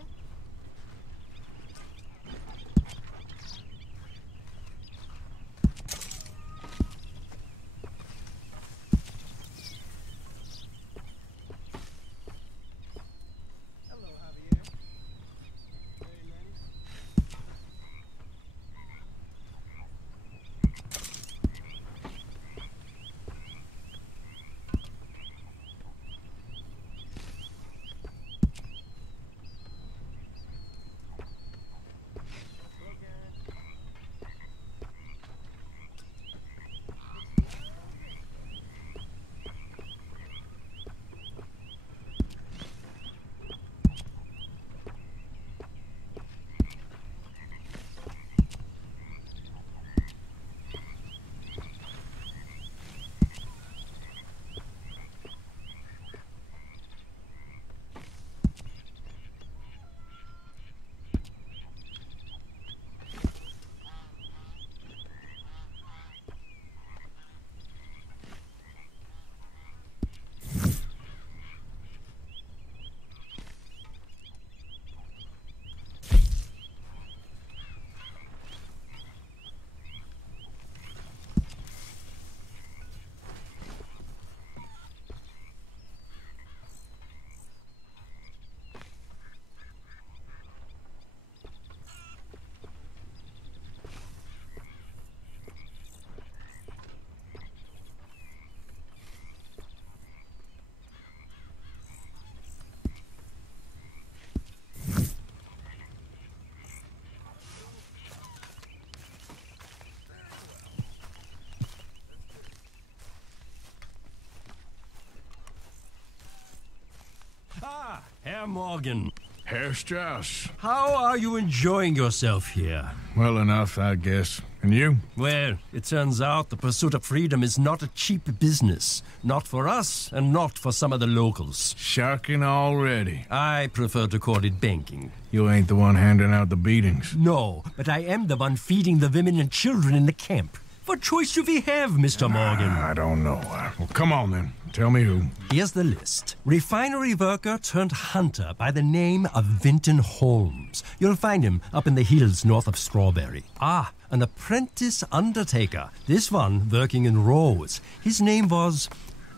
Ah, Herr Morgan. Herr Strauss. How are you enjoying yourself here? Well enough, I guess. And you? Well, it turns out the pursuit of freedom is not a cheap business. Not for us, and not for some of the locals. Sharking already. I prefer to call it banking. You ain't the one handing out the beatings. No, but I am the one feeding the women and children in the camp. What choice do we have, Mr. Morgan? I don't know. Well, come on then. Tell me who. Here's the list. Refinery worker turned hunter by the name of Vinton Holmes. You'll find him up in the hills north of Strawberry. Ah, an apprentice undertaker. This one working in Rhodes. His name was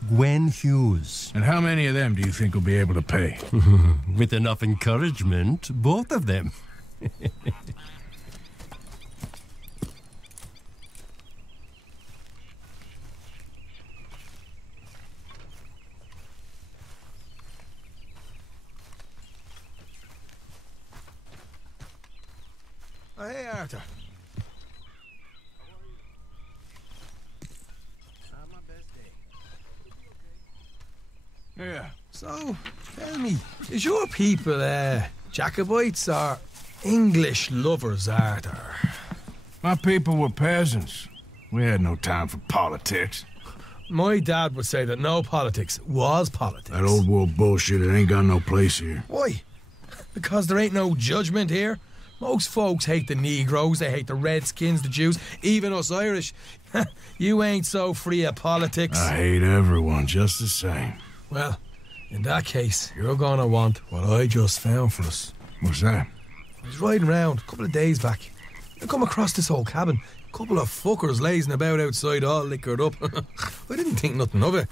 Gwen Hughes. And how many of them do you think will be able to pay? With enough encouragement, both of them. Oh, hey, Arthur. My best day. Yeah. So, tell me, is your people Jacobites or English lovers, Arthur? My people were peasants. We had no time for politics. My dad would say that no politics was politics. That old world bullshit, it ain't got no place here. Why? Because there ain't no judgment here? Most folks hate the Negroes, they hate the Redskins, the Jews, even us Irish. You ain't so free of politics. I hate everyone just the same. Well, in that case, you're gonna want what I just found for us. What's that? I was riding around a couple of days back. I come across this old cabin. A couple of fuckers lazing about outside all liquored up. I didn't think nothing of it.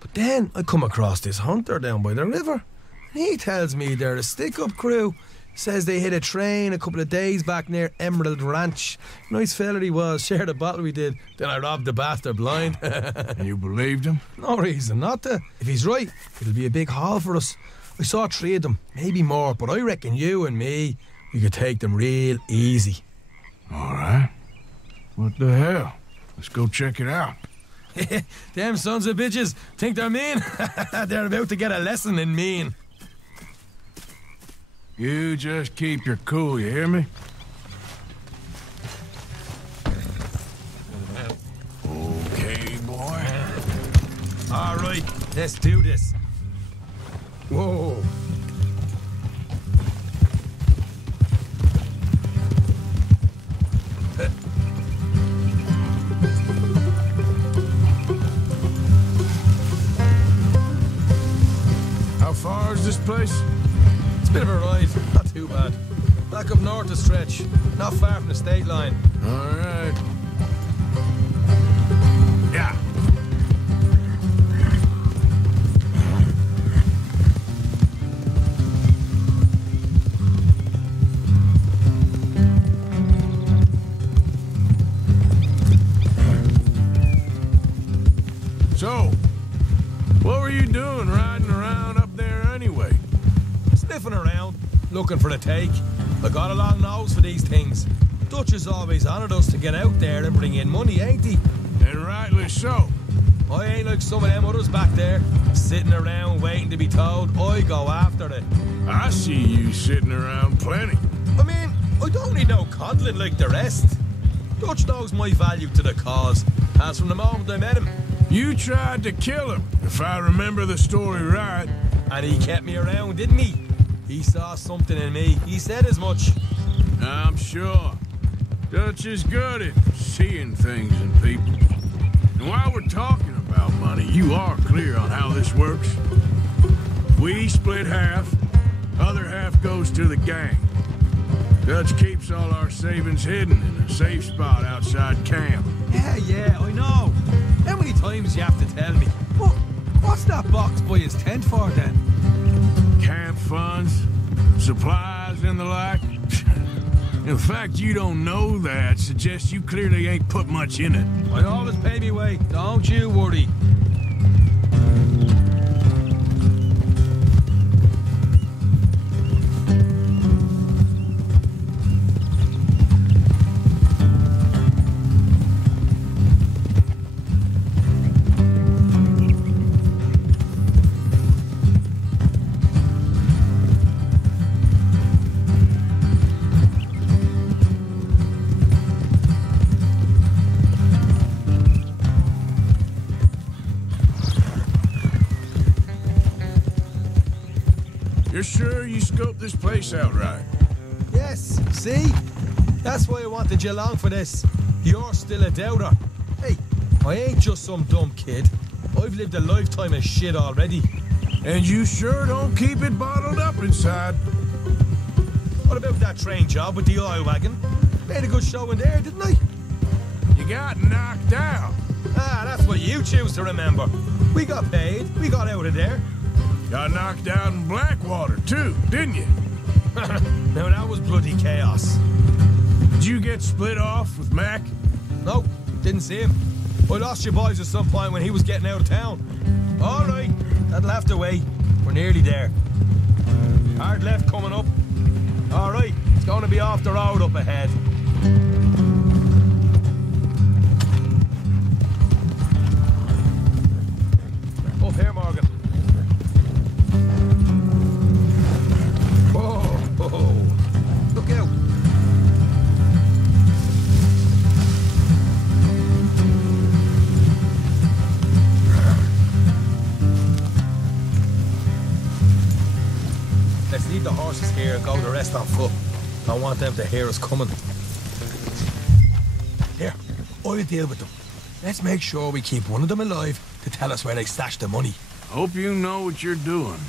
But then I come across this hunter down by the river. And he tells me they're a stick-up crew. Says they hit a train a couple of days back near Emerald Ranch. Nice fella he was, shared a bottle we did. Then I robbed the bastard blind. And you believed him? No reason not to. If he's right, it'll be a big haul for us. I saw 3 of them, maybe more, but I reckon you and me, we could take them real easy. All right. What the hell? Let's go check it out. Them sons of bitches think they're mean. They're about to get a lesson in mean. You just keep your cool, you hear me? Okay, boy. All right, let's do this. Whoa. How far is this place? It's a bit of a ride, not too bad. Back up north a stretch, not far from the state line. All right. Yeah. So, what were you doing riding around up there anyway? Sniffing around, looking for a take. I got a long nose for these things. Dutch has always honoured us to get out there and bring in money, ain't he? And rightly so. I ain't like some of them others back there, sitting around waiting to be told I go after it. I see you sitting around plenty. I mean, I don't need no coddling like the rest. Dutch knows my value to the cause, as from the moment I met him. You tried to kill him, if I remember the story right. And he kept me around, didn't he? He saw something in me. He said as much. I'm sure. Dutch is good at seeing things in people. And while we're talking about money, you are clear on how this works. We split half, other half goes to the gang. Dutch keeps all our savings hidden in a safe spot outside camp. Yeah, I know. How many times you have to tell me? What's that box by his tent for then? Camp funds, supplies and the like. The fact you don't know that suggests you clearly ain't put much in it. I always pay me way, don't you worry. You're sure you scoped this place out right? Yes, see? That's why I wanted you along for this. You're still a doubter. Hey, I ain't just some dumb kid. I've lived a lifetime of shit already. And you sure don't keep it bottled up inside. What about that train job with the oil wagon? Made a good show in there, didn't I? You got knocked out. Ah, that's what you choose to remember. We got paid. We got out of there. Got knocked out in Blackwater, too, didn't you? Now, that was bloody chaos. Did you get split off with Mac? No, didn't see him. I lost your boys at some point when he was getting out of town. All right, that'll have to wait. We're nearly there. Hard left coming up. All right, it's going to be off the road up ahead. Up here, Morgan. Whoa, look out. Let's leave the horses here and go the rest on foot. Don't want them to hear us coming. Here, I'll deal with them. Let's make sure we keep one of them alive to tell us where they stashed the money. Hope you know what you're doing.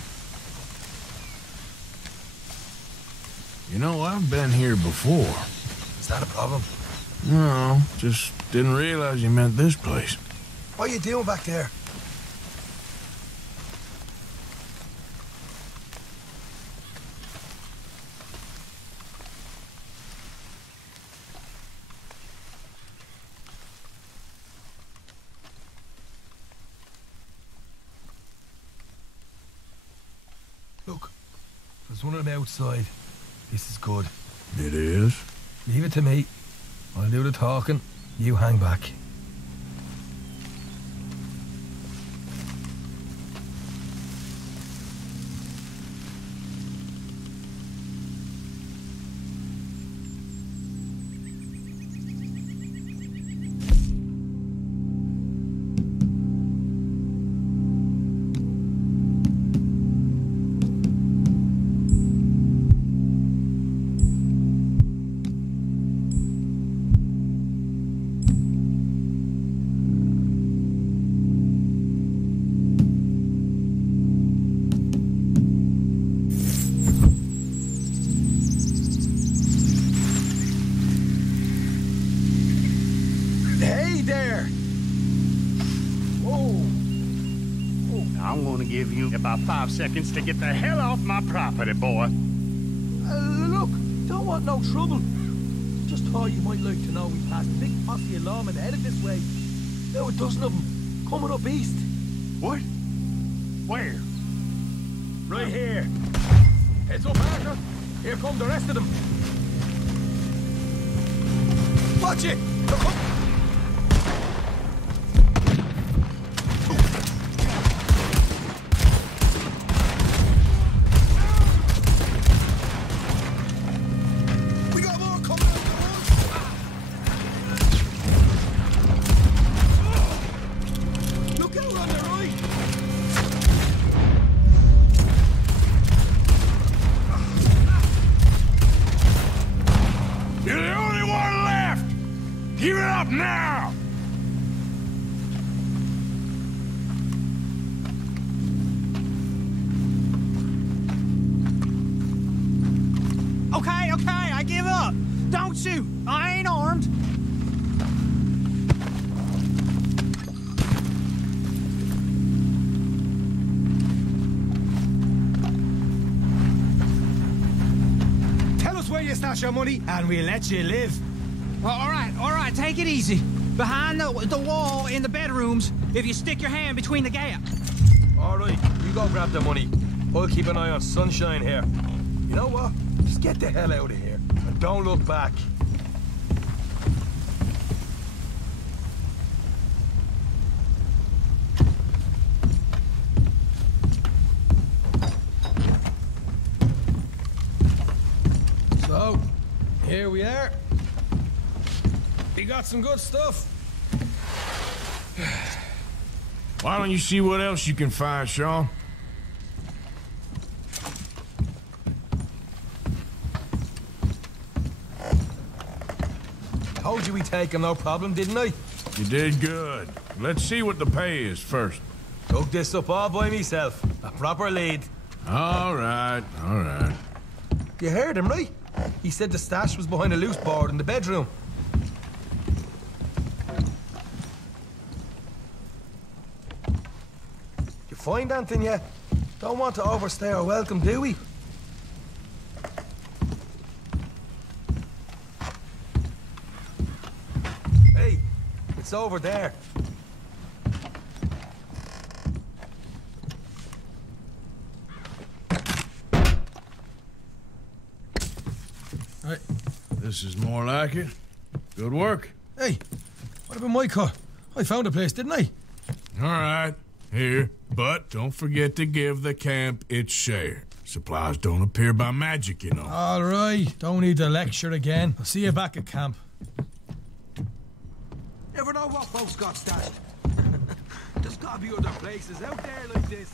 You know, I've been here before. Is that a problem? No, just didn't realize you meant this place. What are you doing back there? Look, there's one of them outside. This is good. It is? Leave it to me. I'll do the talking. You hang back. give you about 5 seconds to get the hell off my property, boy. Look, don't want no trouble. Just thought you might like to know we passed a big posse of lawmen headed this way. There were a dozen of them, coming up east. What? Where? Right here. Heads up, Arthur. Here come the rest of them. Watch it! We got more coming out the woods! Look out on the right! You're the only one left! Give it up now! Okay, I give up. Don't shoot. I ain't armed. Tell us where you stash your money, and we'll let you live. Well, all right, take it easy. Behind the wall in the bedrooms, if you stick your hand between the gaps. All right, you go grab the money. I'll keep an eye on Sunshine here. You know what? Just get the hell out of here, and don't look back. So, here we are. We got some good stuff. Why don't you see what else you can find, Sean? Told you we'd take him, no problem, didn't I? You did good. Let's see what the pay is first. Took this up all by myself. A proper lead. All right. You heard him, right? He said the stash was behind a loose board in the bedroom. You find anything yet? Don't want to overstay our welcome, do we? Hey, it's over there. Right. This is more like it. Good work. Hey, what about my car? I found a place, didn't I? All right. Here. But don't forget to give the camp its share. Supplies don't appear by magic, you know. All right. Don't need to lecture again. I'll see you back at camp. Never know what folks got stashed. There's gotta be other places out there like this.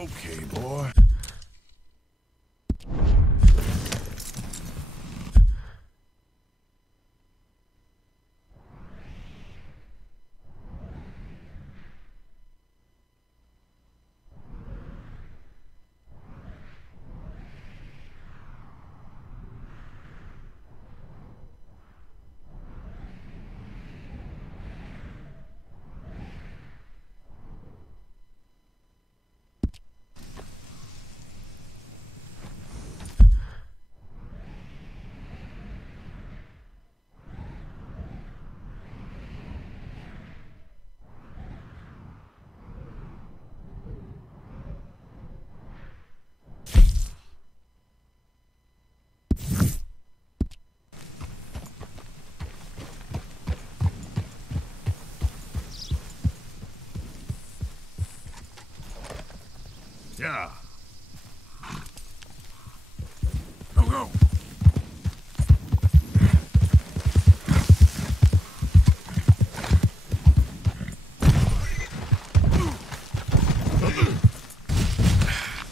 Okay, boy. Yeah. Go, go.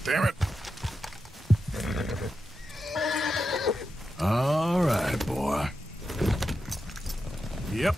Damn it. All right, boy. Yep.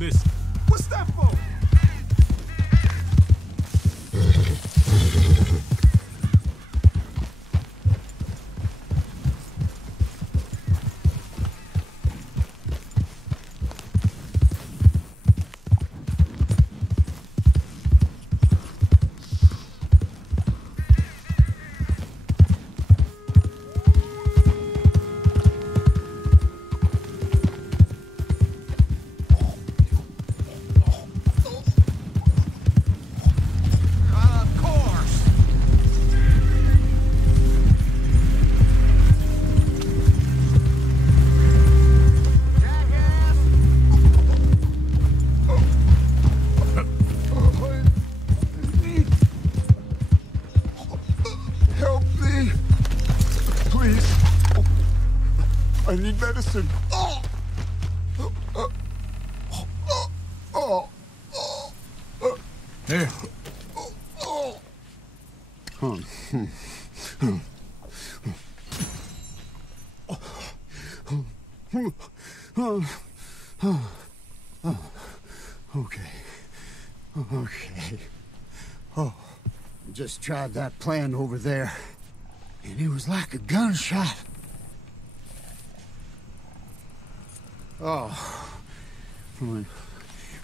Listen, what's that for? I need medicine. Here. Okay. Okay. Oh, just tried that plan over there, and it was like a gunshot. Oh, with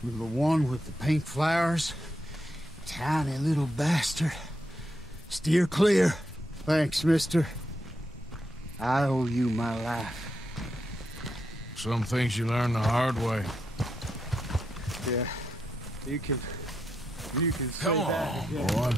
the one with the pink flowers, tiny little bastard. Steer clear. Thanks, mister. I owe you my life. Some things you learn the hard way. Yeah, you can say Come that on, again. boy.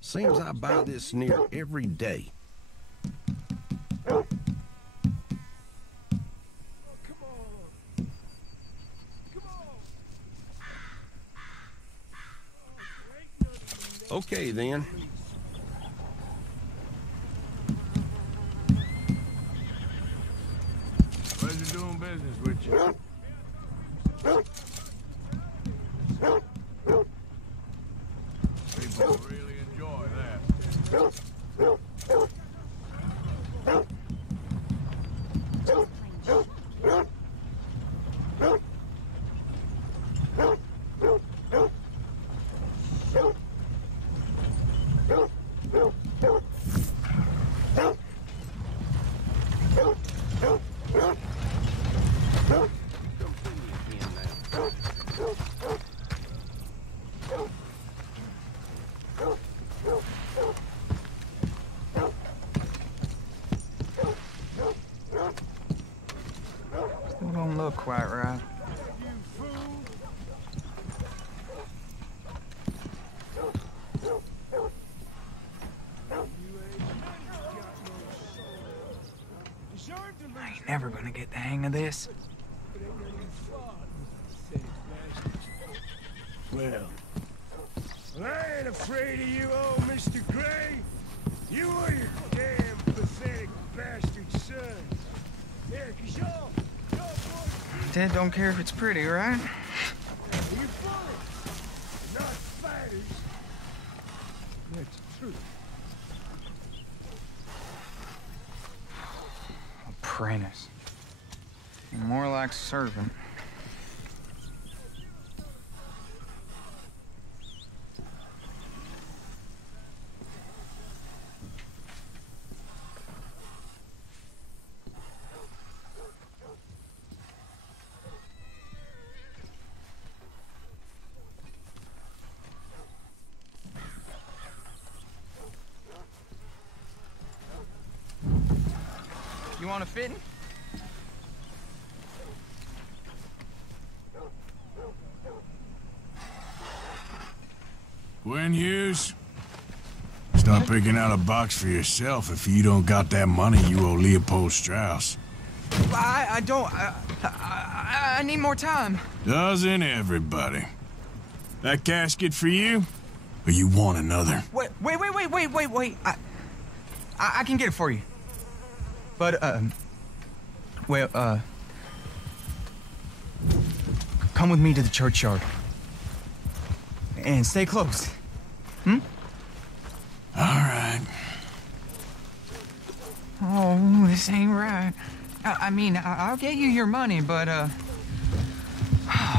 Seems I buy this near every day. Okay, then. Pleasure doing business with you. People really enjoy that. quite right. I ain't never gonna get the hang of this. Well, I ain't afraid of you, old Mr. Gray. You or your damn pathetic bastard son. Yeah, 'cause y'all boys... Dad don't care if it's pretty, right? You bullies, not fighters. That's the truth. Apprentice. More like servant. You want a fitting? Gwen Hughes, start picking out a box for yourself if you don't got that money you owe Leopold Strauss. I don't... I need more time. Doesn't everybody? That casket for you? Or you want another? Wait. I can get it for you. But, come with me to the churchyard. And stay close. Hmm? All right. Oh, this ain't right. I mean, I'll get you your money, but,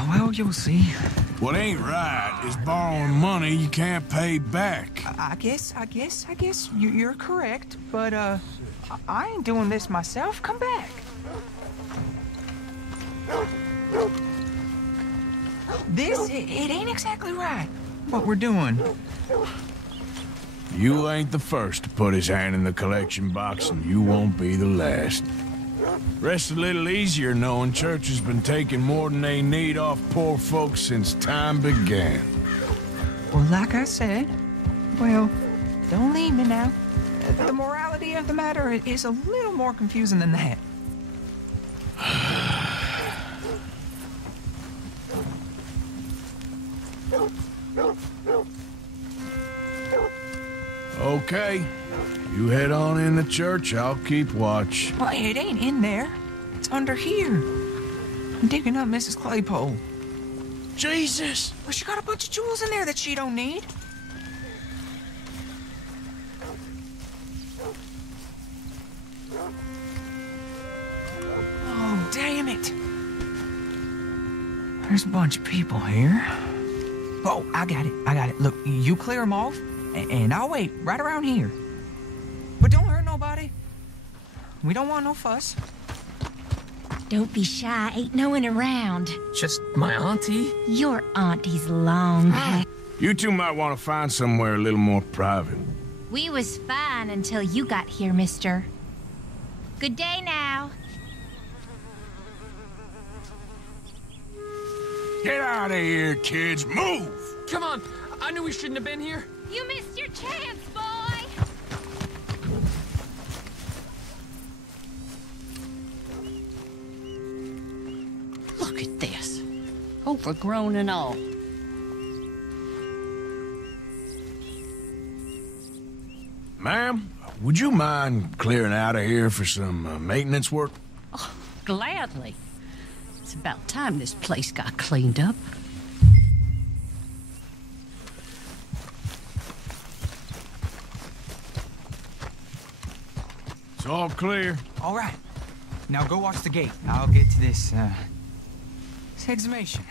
well, you'll see. What ain't right is borrowing money you can't pay back. I guess you're correct, but, I ain't doing this myself. Come back. It ain't exactly right, what we're doing. You ain't the first to put his hand in the collection box, and you won't be the last. Rest a little easier knowing Church has been taking more than they need off poor folks since time began. Well, like I said, well, don't leave me now. The morality of the matter is a little more confusing than that. Okay. You head on in the church, I'll keep watch. Well, it ain't in there. It's under here. I'm digging up Mrs. Claypole. Jesus! Well, she got a bunch of jewels in there that she don't need. Oh, damn it. There's a bunch of people here. Oh, I got it. Look, you clear them off, and I'll wait right around here. But don't hurt nobody. We don't want no fuss. Don't be shy, ain't no one around. Just my auntie? Your auntie's long past. You two might want to find somewhere a little more private. We was fine until you got here, mister. Good day now. Get out of here, kids. Move! Come on. I knew we shouldn't have been here. You missed your chance, boy! Look at this. Overgrown and all. Ma'am, would you mind clearing out of here for some maintenance work? Oh, gladly. It's about time this place got cleaned up. It's all clear. All right. Now go watch the gate. I'll get to this exhumation.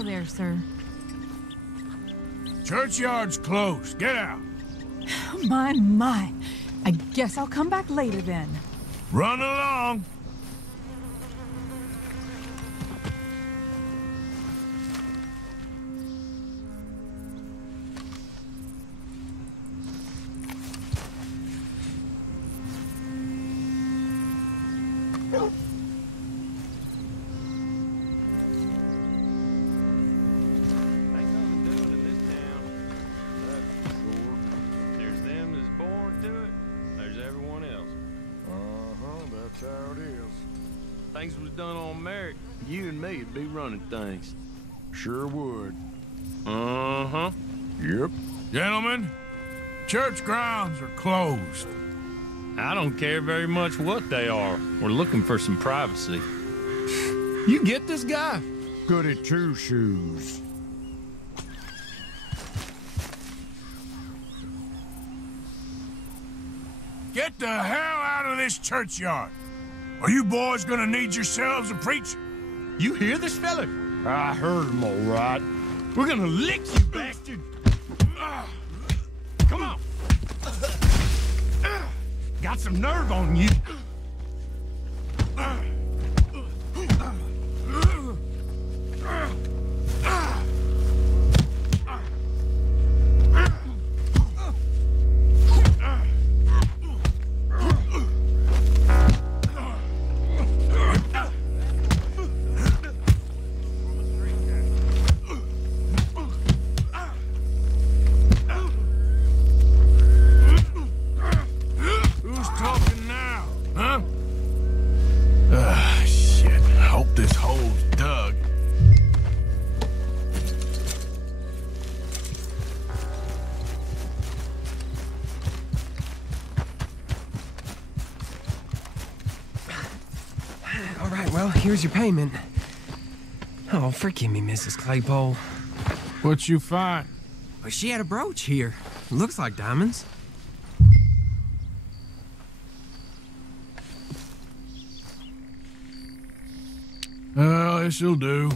Hello there, sir. Churchyard's closed. Get out. My. I guess I'll come back later then. Run along. Things was done on merit, you and me'd be running things. Sure would. Uh-huh. Yep. Gentlemen, church grounds are closed. I don't care very much what they are. We're looking for some privacy. You get this guy? Goody two-shoes. Get the hell out of this churchyard. Are you boys gonna need yourselves a preacher? You hear this fella? I heard him all right. We're gonna lick you, bastard. Come on. Got some nerve on you. Here's your payment. Oh, forgive me, Mrs. Claypole. What you find? Well, she had a brooch here. Looks like diamonds. Well, this'll do.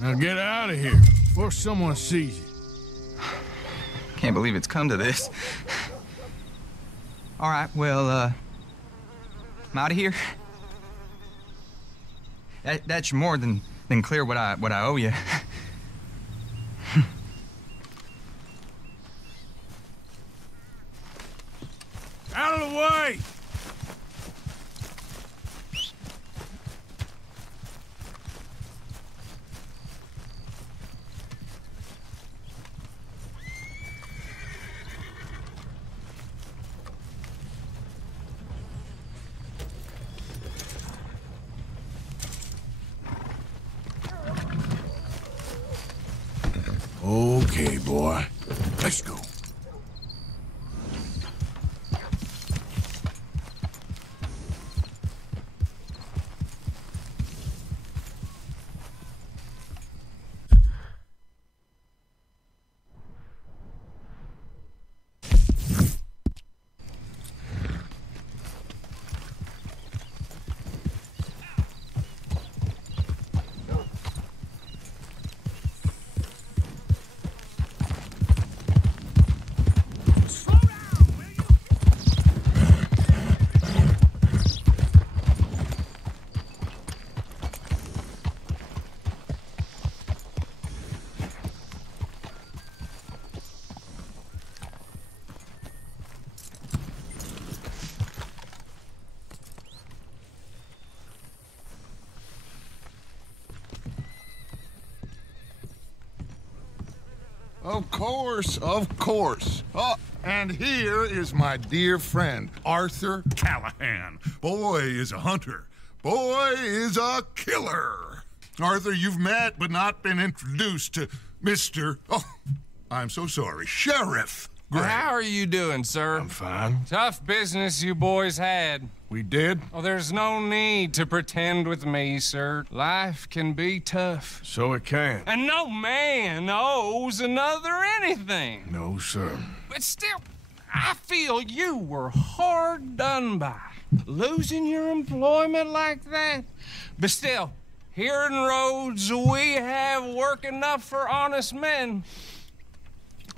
Now get out of here before someone sees you. Can't believe it's come to this. All right, well, I'm out of here. That's more than clear what I owe you. Out of the way! Okay, boy. Let's go. Of course, of course. Oh, and here is my dear friend, Arthur Callahan. Boy is a hunter. Boy is a killer. Arthur, you've met but not been introduced to Mr. Oh, I'm so sorry, Sheriff Gray. How are you doing, sir? I'm fine. Tough business you boys had. We did? Oh, there's no need to pretend with me, sir. Life can be tough. So it can. And no man owes another anything. No, sir. But still, I feel you were hard done by. Losing your employment like that. But still, Here in Rhodes, we have work enough for honest men.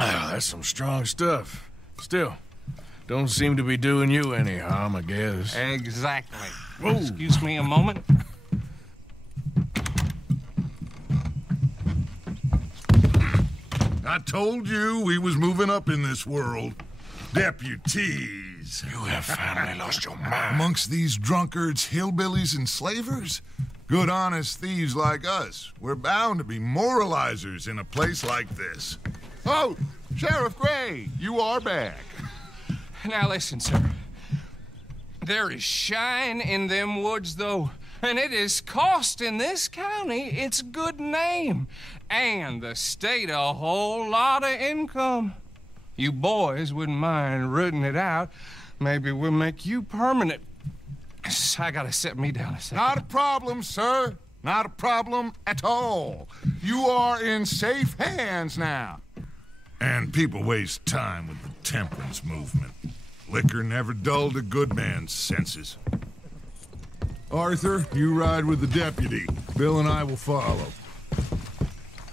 Ah, that's some strong stuff. Still, don't seem to be doing you any harm, I guess. Exactly. Whoa. Excuse me a moment. I told you we was moving up in this world. Deputies. You have finally lost your mind. Amongst these drunkards, hillbillies, and slavers? Good, honest thieves like us. We're bound to be moralizers in a place like this. Oh, Sheriff Gray, you are back. Now listen, sir. There is shine in them woods, though, and it is costing this county its good name, and the state a whole lot of income. You boys wouldn't mind rooting it out. Maybe we'll make you permanent. I gotta set me down a second. Not a problem, sir. Not a problem at all. You are in safe hands now. And people waste time with the temperance movement. Liquor never dulled a good man's senses. Arthur, you ride with the deputy. Bill and I will follow.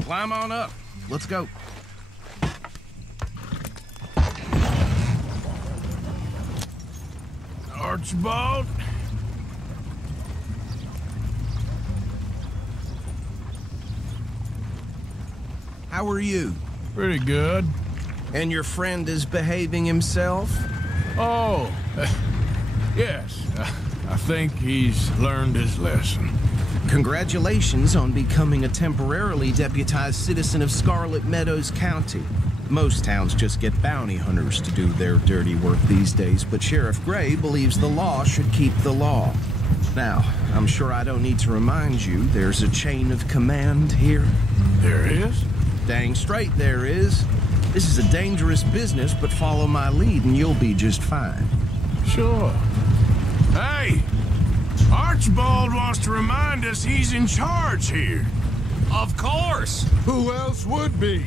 Climb on up. Let's go. Archibald? How are you? Pretty good. And your friend is behaving himself? Oh, yes. I think he's learned his lesson. Congratulations on becoming a temporarily deputized citizen of Scarlet Meadows County. Most towns just get bounty hunters to do their dirty work these days, but Sheriff Gray believes the law should keep the law. Now, I'm sure I don't need to remind you there's a chain of command here. There is? Dang straight there is. This is a dangerous business, but follow my lead and you'll be just fine. Sure. Hey! Archibald wants to remind us he's in charge here. Of course! Who else would be?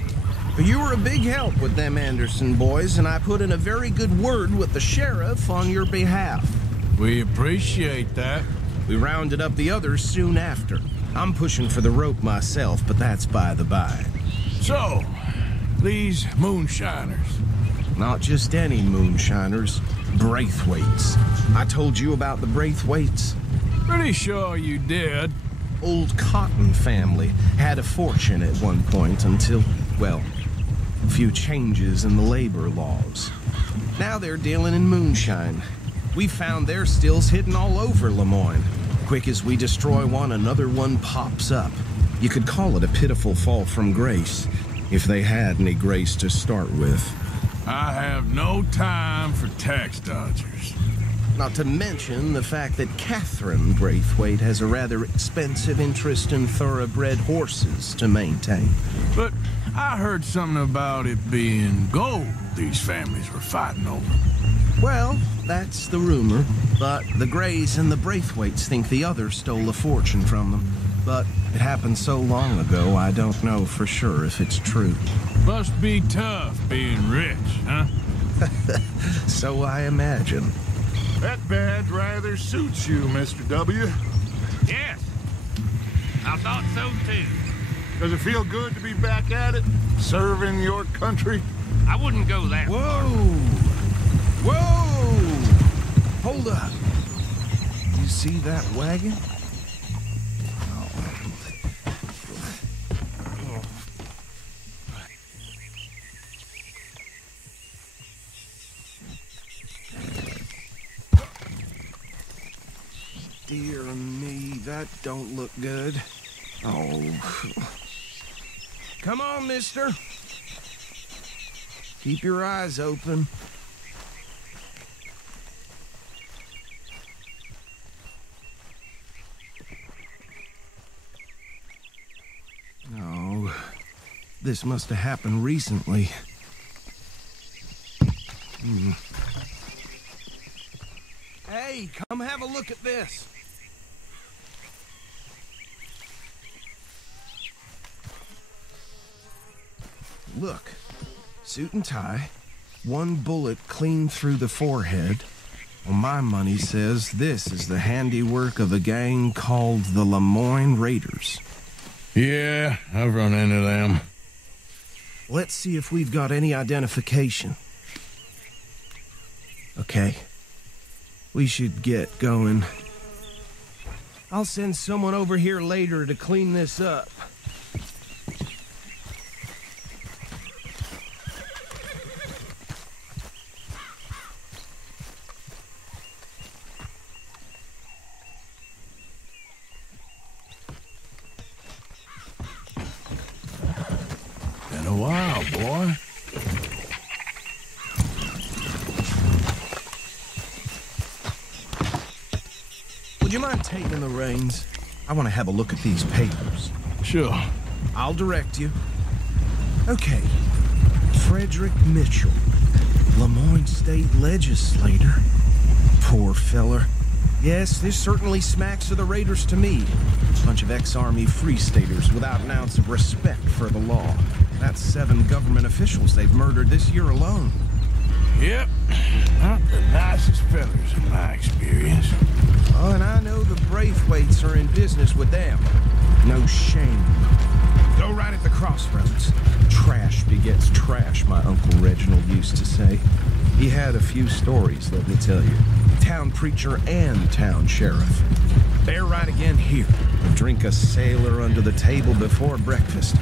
You were a big help with them Anderson boys, and I put in a very good word with the sheriff on your behalf. We appreciate that. We rounded up the others soon after. I'm pushing for the rope myself, but that's by the by. So, these moonshiners. Not just any moonshiners. Braithwaites. I told you about the Braithwaites? Pretty sure you did. Old Cotton family had a fortune at one point until, well, a few changes in the labor laws. Now they're dealing in moonshine. We found their stills hidden all over Lemoyne. Quick as we destroy one, another one pops up. You could call it a pitiful fall from grace, if they had any grace to start with. I have no time for tax dodgers. Not to mention the fact that Catherine Braithwaite has a rather expensive interest in thoroughbred horses to maintain. But I heard something about it being gold these families were fighting over. Well, that's the rumor. But the Grays and the Braithwaites think the other stole a fortune from them. But it happened so long ago, I don't know for sure if it's true. Must be tough being rich, huh? So I imagine. That badge rather suits you, Mr. W. Yes, I thought so too. Does it feel good to be back at it, serving your country? I wouldn't go that far. Whoa! Hold up. You see that wagon? Dear me, that don't look good. Oh. Come on, mister. Keep your eyes open. Oh, this must have happened recently. Hey, come have a look at this. Look, suit and tie, one bullet clean through the forehead, Well, my money says this is the handiwork of a gang called the Lemoyne Raiders. Yeah, I've run into them. Let's see if we've got any identification. Okay. We should get going. I'll send someone over here later to clean this up. Been a while, boy. Would you mind taking the reins? I want to have a look at these papers. Sure. I'll direct you. Okay. Frederick Mitchell, Lemoyne State Legislator. Poor feller. Yes, this certainly smacks of the Raiders to me. Bunch of ex-Army Free Staters without an ounce of respect for the law. That's 7 government officials they've murdered this year alone. Yep. Not the nicest fellas in my experience. Oh, and I know the Braithwaites are in business with them. No shame. Go right at the crossroads. Trash begets trash, my Uncle Reginald used to say. He had a few stories, let me tell you. Town preacher and town sheriff. They're right again here. Drink a sailor under the table before breakfast.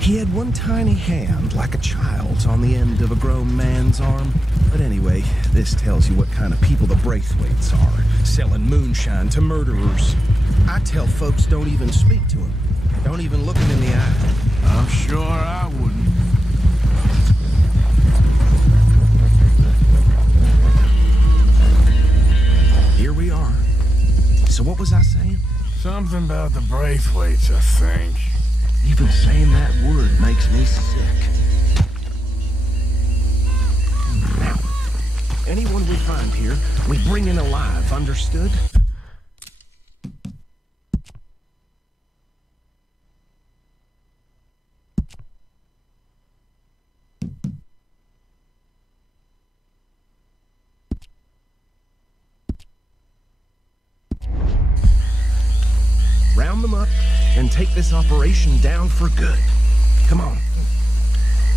He had one tiny hand, like a child's, on the end of a grown man's arm. But anyway, this tells you what kind of people the Braithwaites are, selling moonshine to murderers. I tell folks don't even speak to him. Don't even look him in the eye. I'm sure I wouldn't. Here we are. So what was I saying? Something about the Braithwaites, I think. Even saying that word makes me sick. Now, anyone we find here, we bring in alive, understood? Round them up and take this operation down for good. Come on.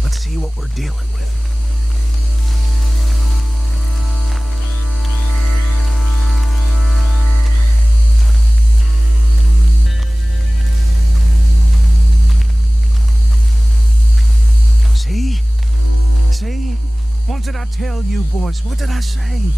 Let's see what we're dealing with. See? See? What did I tell you, boys? What did I say?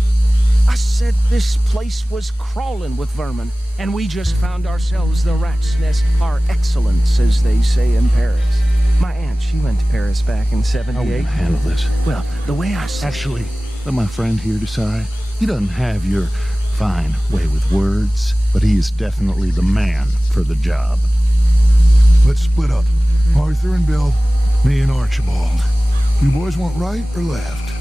I said this place was crawling with vermin, and we just found ourselves the rat's nest par excellence, as they say in Paris. My aunt, she went to Paris back in '78. How will you handle this? Well, the way I say... Actually, let my friend here decide. He doesn't have your fine way with words, but he is definitely the man for the job. Let's split up. Arthur and Bill, me and Archibald. You boys want right or left?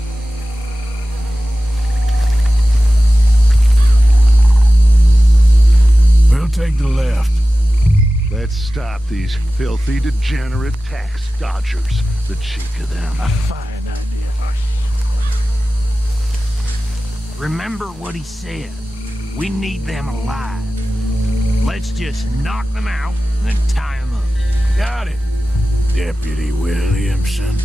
We'll take the left. Let's stop these filthy, degenerate tax dodgers. The cheek of them. A fine idea. Remember what he said. We need them alive. Let's just knock them out and then tie them up. Got it, Deputy Williamson.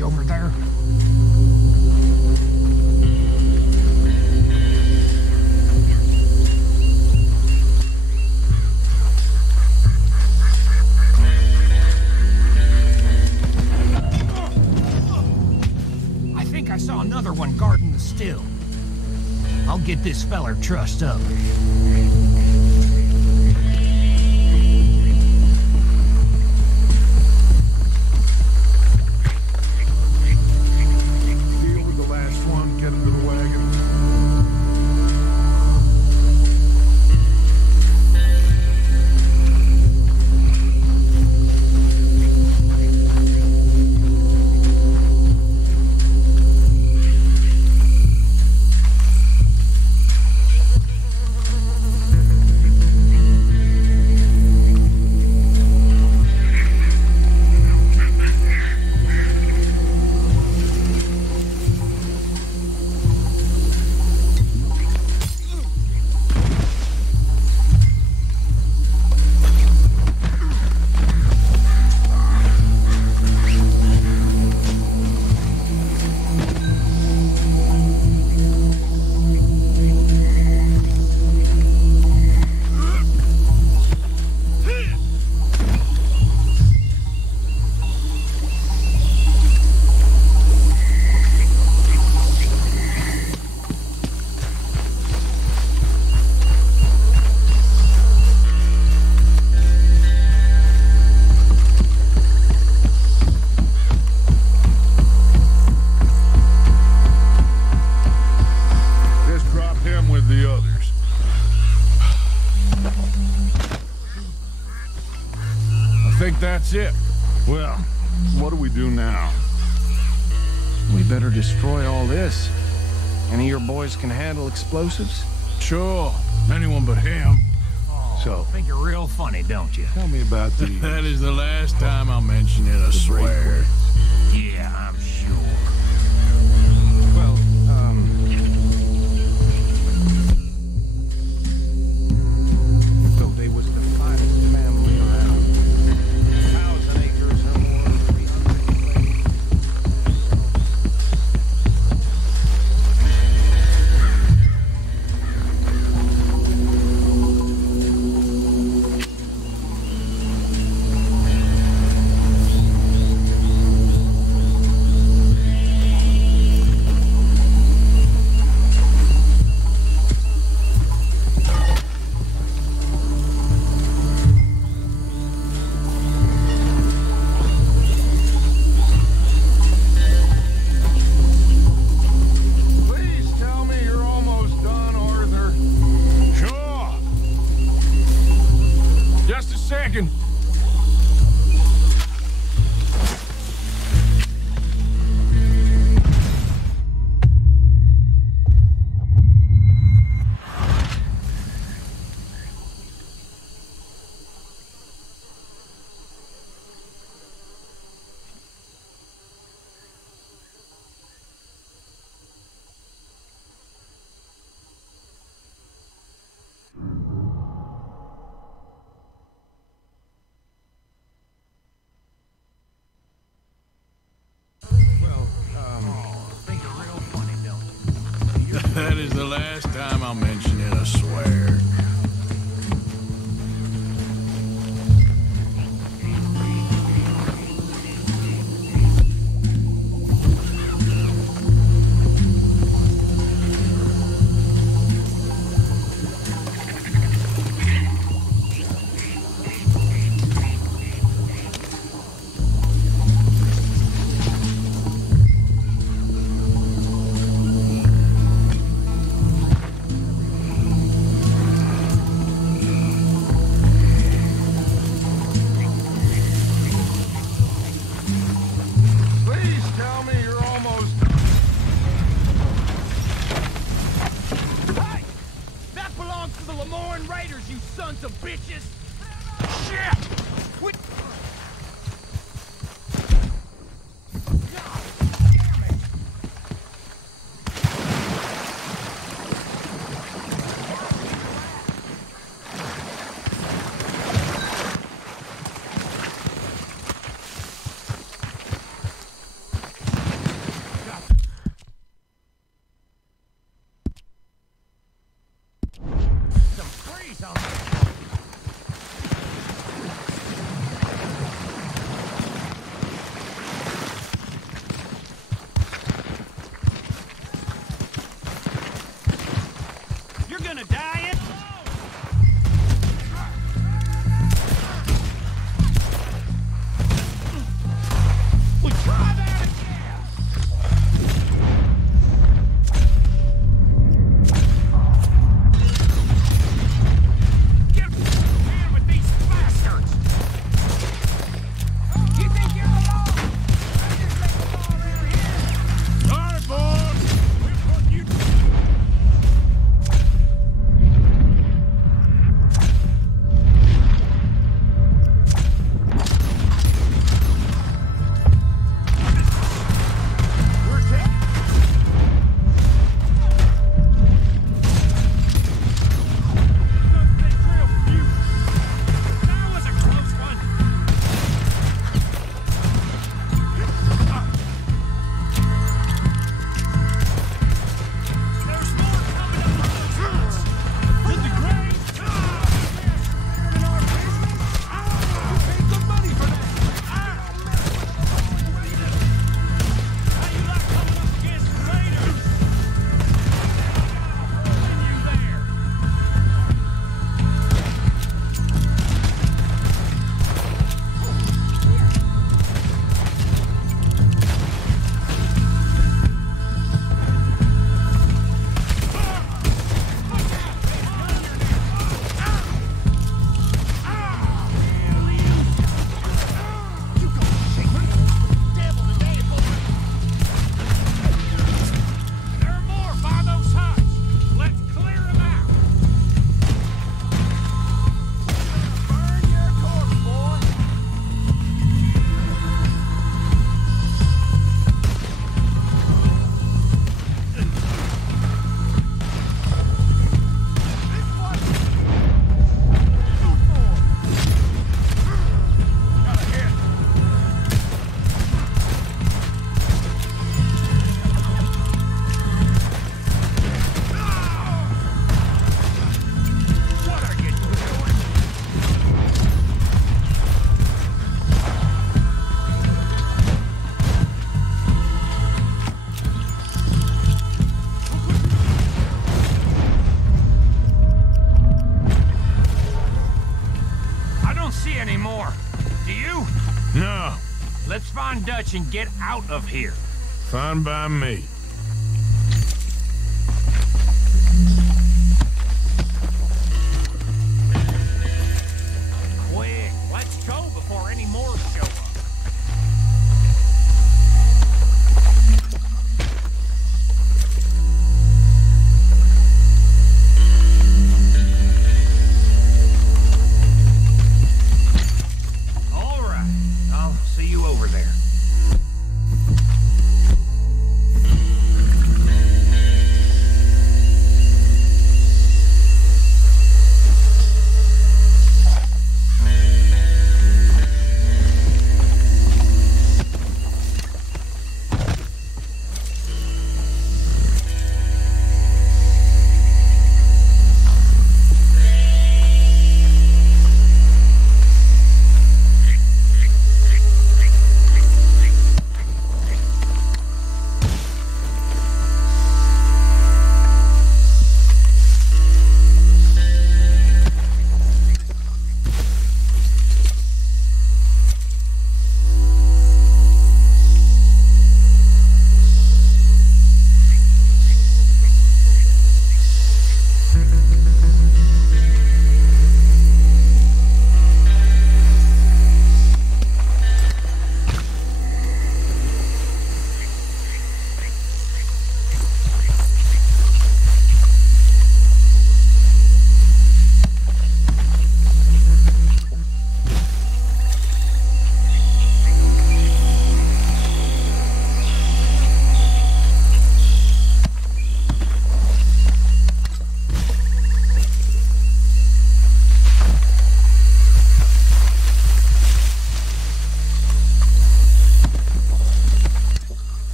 Over there. I think I saw another one guarding the still. I'll get this feller trussed up. that's it. Well, what do we do now? We better destroy all this. Any of your boys can handle explosives? Sure. Anyone but him. So, think you're real funny, don't you? Tell me about these. That is the last time I'll mention it, I swear. Yeah, I'm sure. Well, so they was the finest family around. 1,000 acres or more of recently. Please tell me you're almost done, Arthur. Sure. Just a second. That is the last time I'll mention it, I swear. Please tell me you're almost done. Hey! That belongs to the Lemoran Raiders, you sons of bitches! Shit! Quit! Some freeze on this! You're gonna die in we try that again! anymore. Do you? No. Let's find Dutch and get out of here. Fine by me. Quick, let's go before any more show up. All right, I'll see you over there.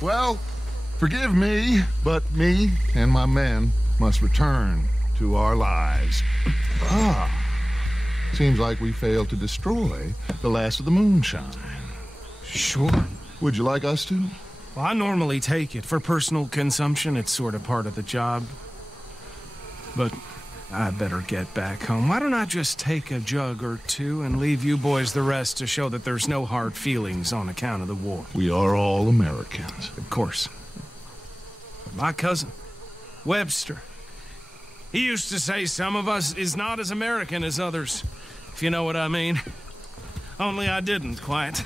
Well, forgive me, but me and my men must return to our lives. Seems like we failed to destroy the last of the moonshine. Sure. Would you like us to? Well, I normally take it. For personal consumption, it's sort of part of the job. But I better get back home. Why don't I just take a jug or two and leave you boys the rest to show that there's no hard feelings on account of the war? We are all Americans. Of course. My cousin, Webster, he used to say some of us is not as American as others, if you know what I mean. Only I didn't quite.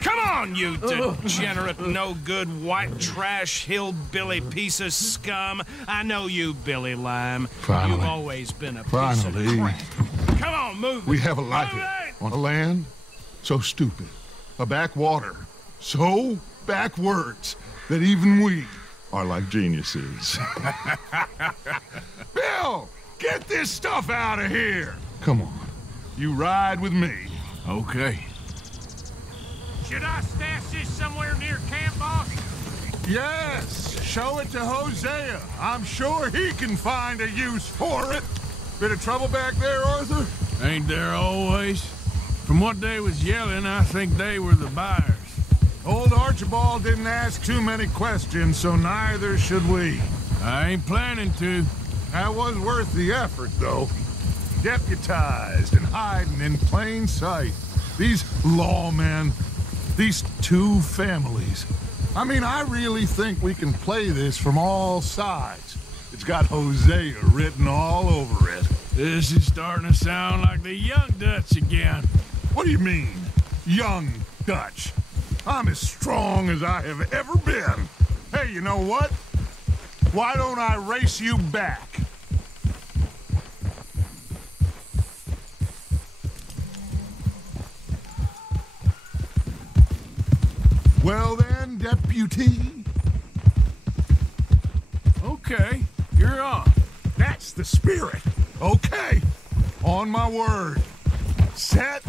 Come on, you degenerate, no-good, white trash, hillbilly piece of scum. I know you, Billy Lime. Finally. You've always been a piece of crap. Come on, move it. We have a life on a land so stupid, a backwater so backwards that even we are like geniuses. Bill, get this stuff out of here! Come on, you ride with me. Okay. Should I stash this somewhere near camp, boss? Yes, show it to Hosea. I'm sure he can find a use for it. Bit of trouble back there, Arthur? Ain't there always? From what they was yelling, I think they were the buyers. Old Archibald didn't ask too many questions, so neither should we. I ain't planning to. That was worth the effort, though. Deputized and hiding in plain sight. These lawmen, these two families. I mean, I really think we can play this from all sides. It's got Hosea written all over it. This is starting to sound like the Young Dutch again. What do you mean, Young Dutch? I'm as strong as I have ever been. Hey, you know what? Why don't I race you back? Well then, deputy. Okay, you're on. That's the spirit. Okay, on my word. Set,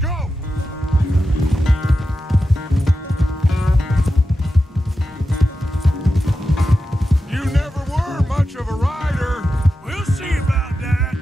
go! You never were much of a rider. We'll see about that.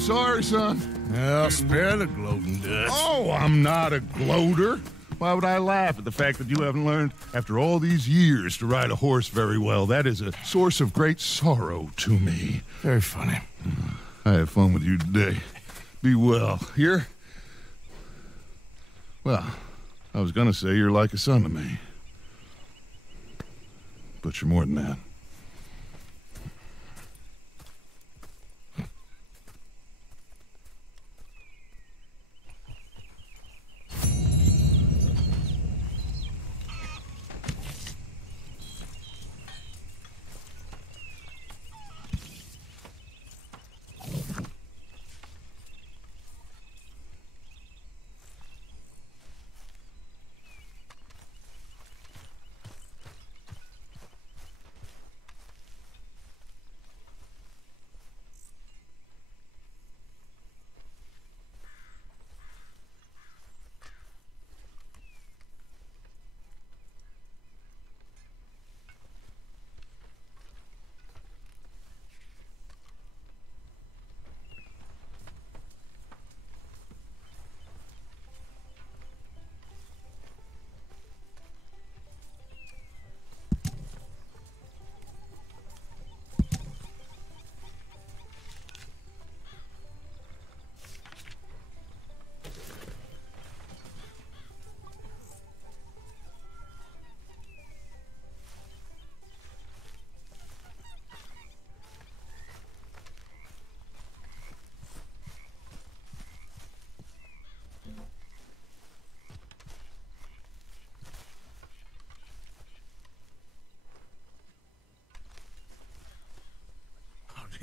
Sorry, son. Well, spare the gloating, Dutch. Oh, I'm not a gloater. Why would I laugh at the fact that you haven't learned, after all these years, to ride a horse very well? That is a source of great sorrow to me. Very funny. I had fun with you today. Be well. Here? Well, I was gonna say you're like a son to me. But you're more than that.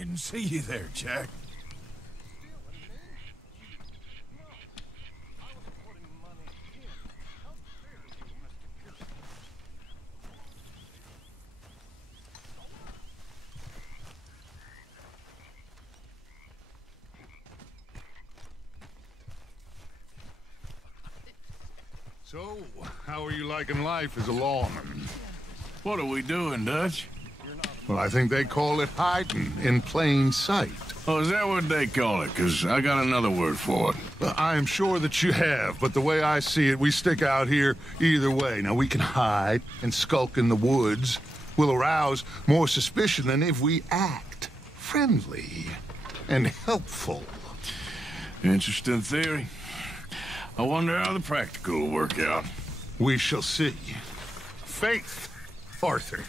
Didn't see you there, Jack. So, how are you liking life as a lawman? What are we doing, Dutch? Well, I think they call it hiding in plain sight. Oh, is that what they call it? Because I got another word for it. Well, I am sure that you have, but the way I see it, we stick out here either way. Now, we can hide and skulk in the woods. We'll arouse more suspicion than if we act friendly and helpful. Interesting theory. I wonder how the practical will work out. We shall see. Faith, Arthur.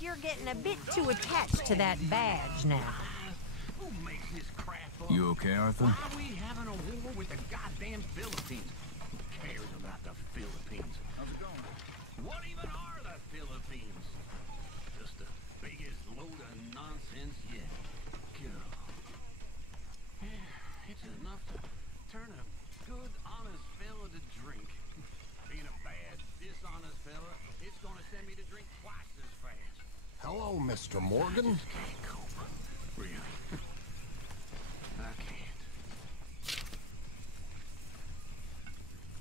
You're getting a bit too attached to that badge now. Who makes this crap up? You okay, Arthur? Why are we having a war with the goddamn Philippines? Who cares about the Philippines? How's it going? What even are the Philippines? Just the biggest load of nonsense yet. God. It's enough to turn a good, honest fella to drink. Being a bad, dishonest fella, it's gonna send me to drink twice as fast. Hello, Mr. Morgan. I just can't cope. Really. I can't.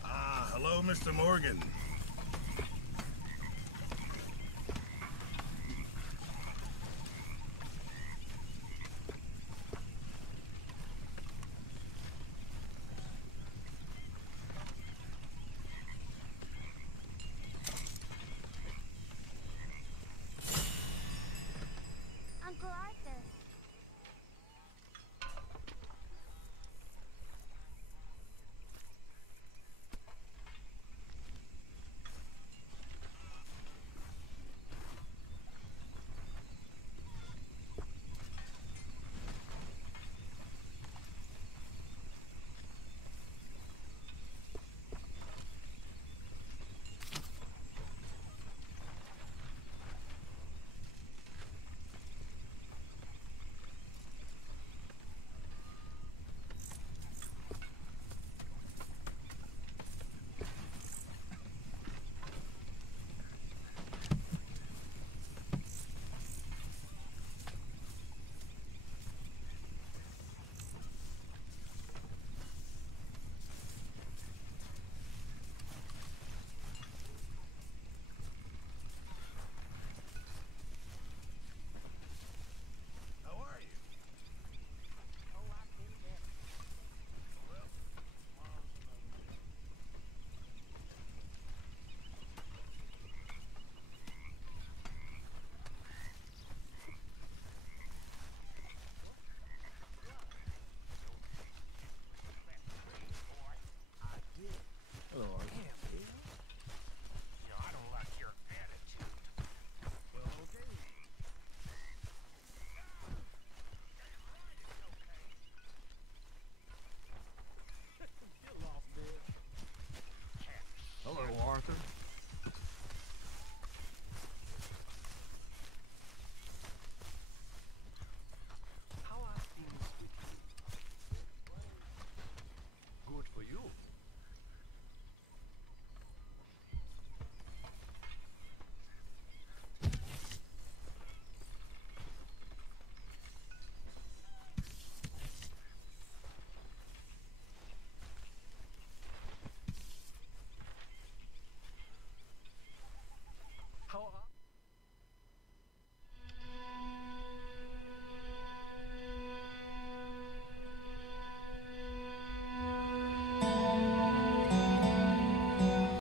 Ah, hello, Mr. Morgan. Uncle Arthur. Arthur.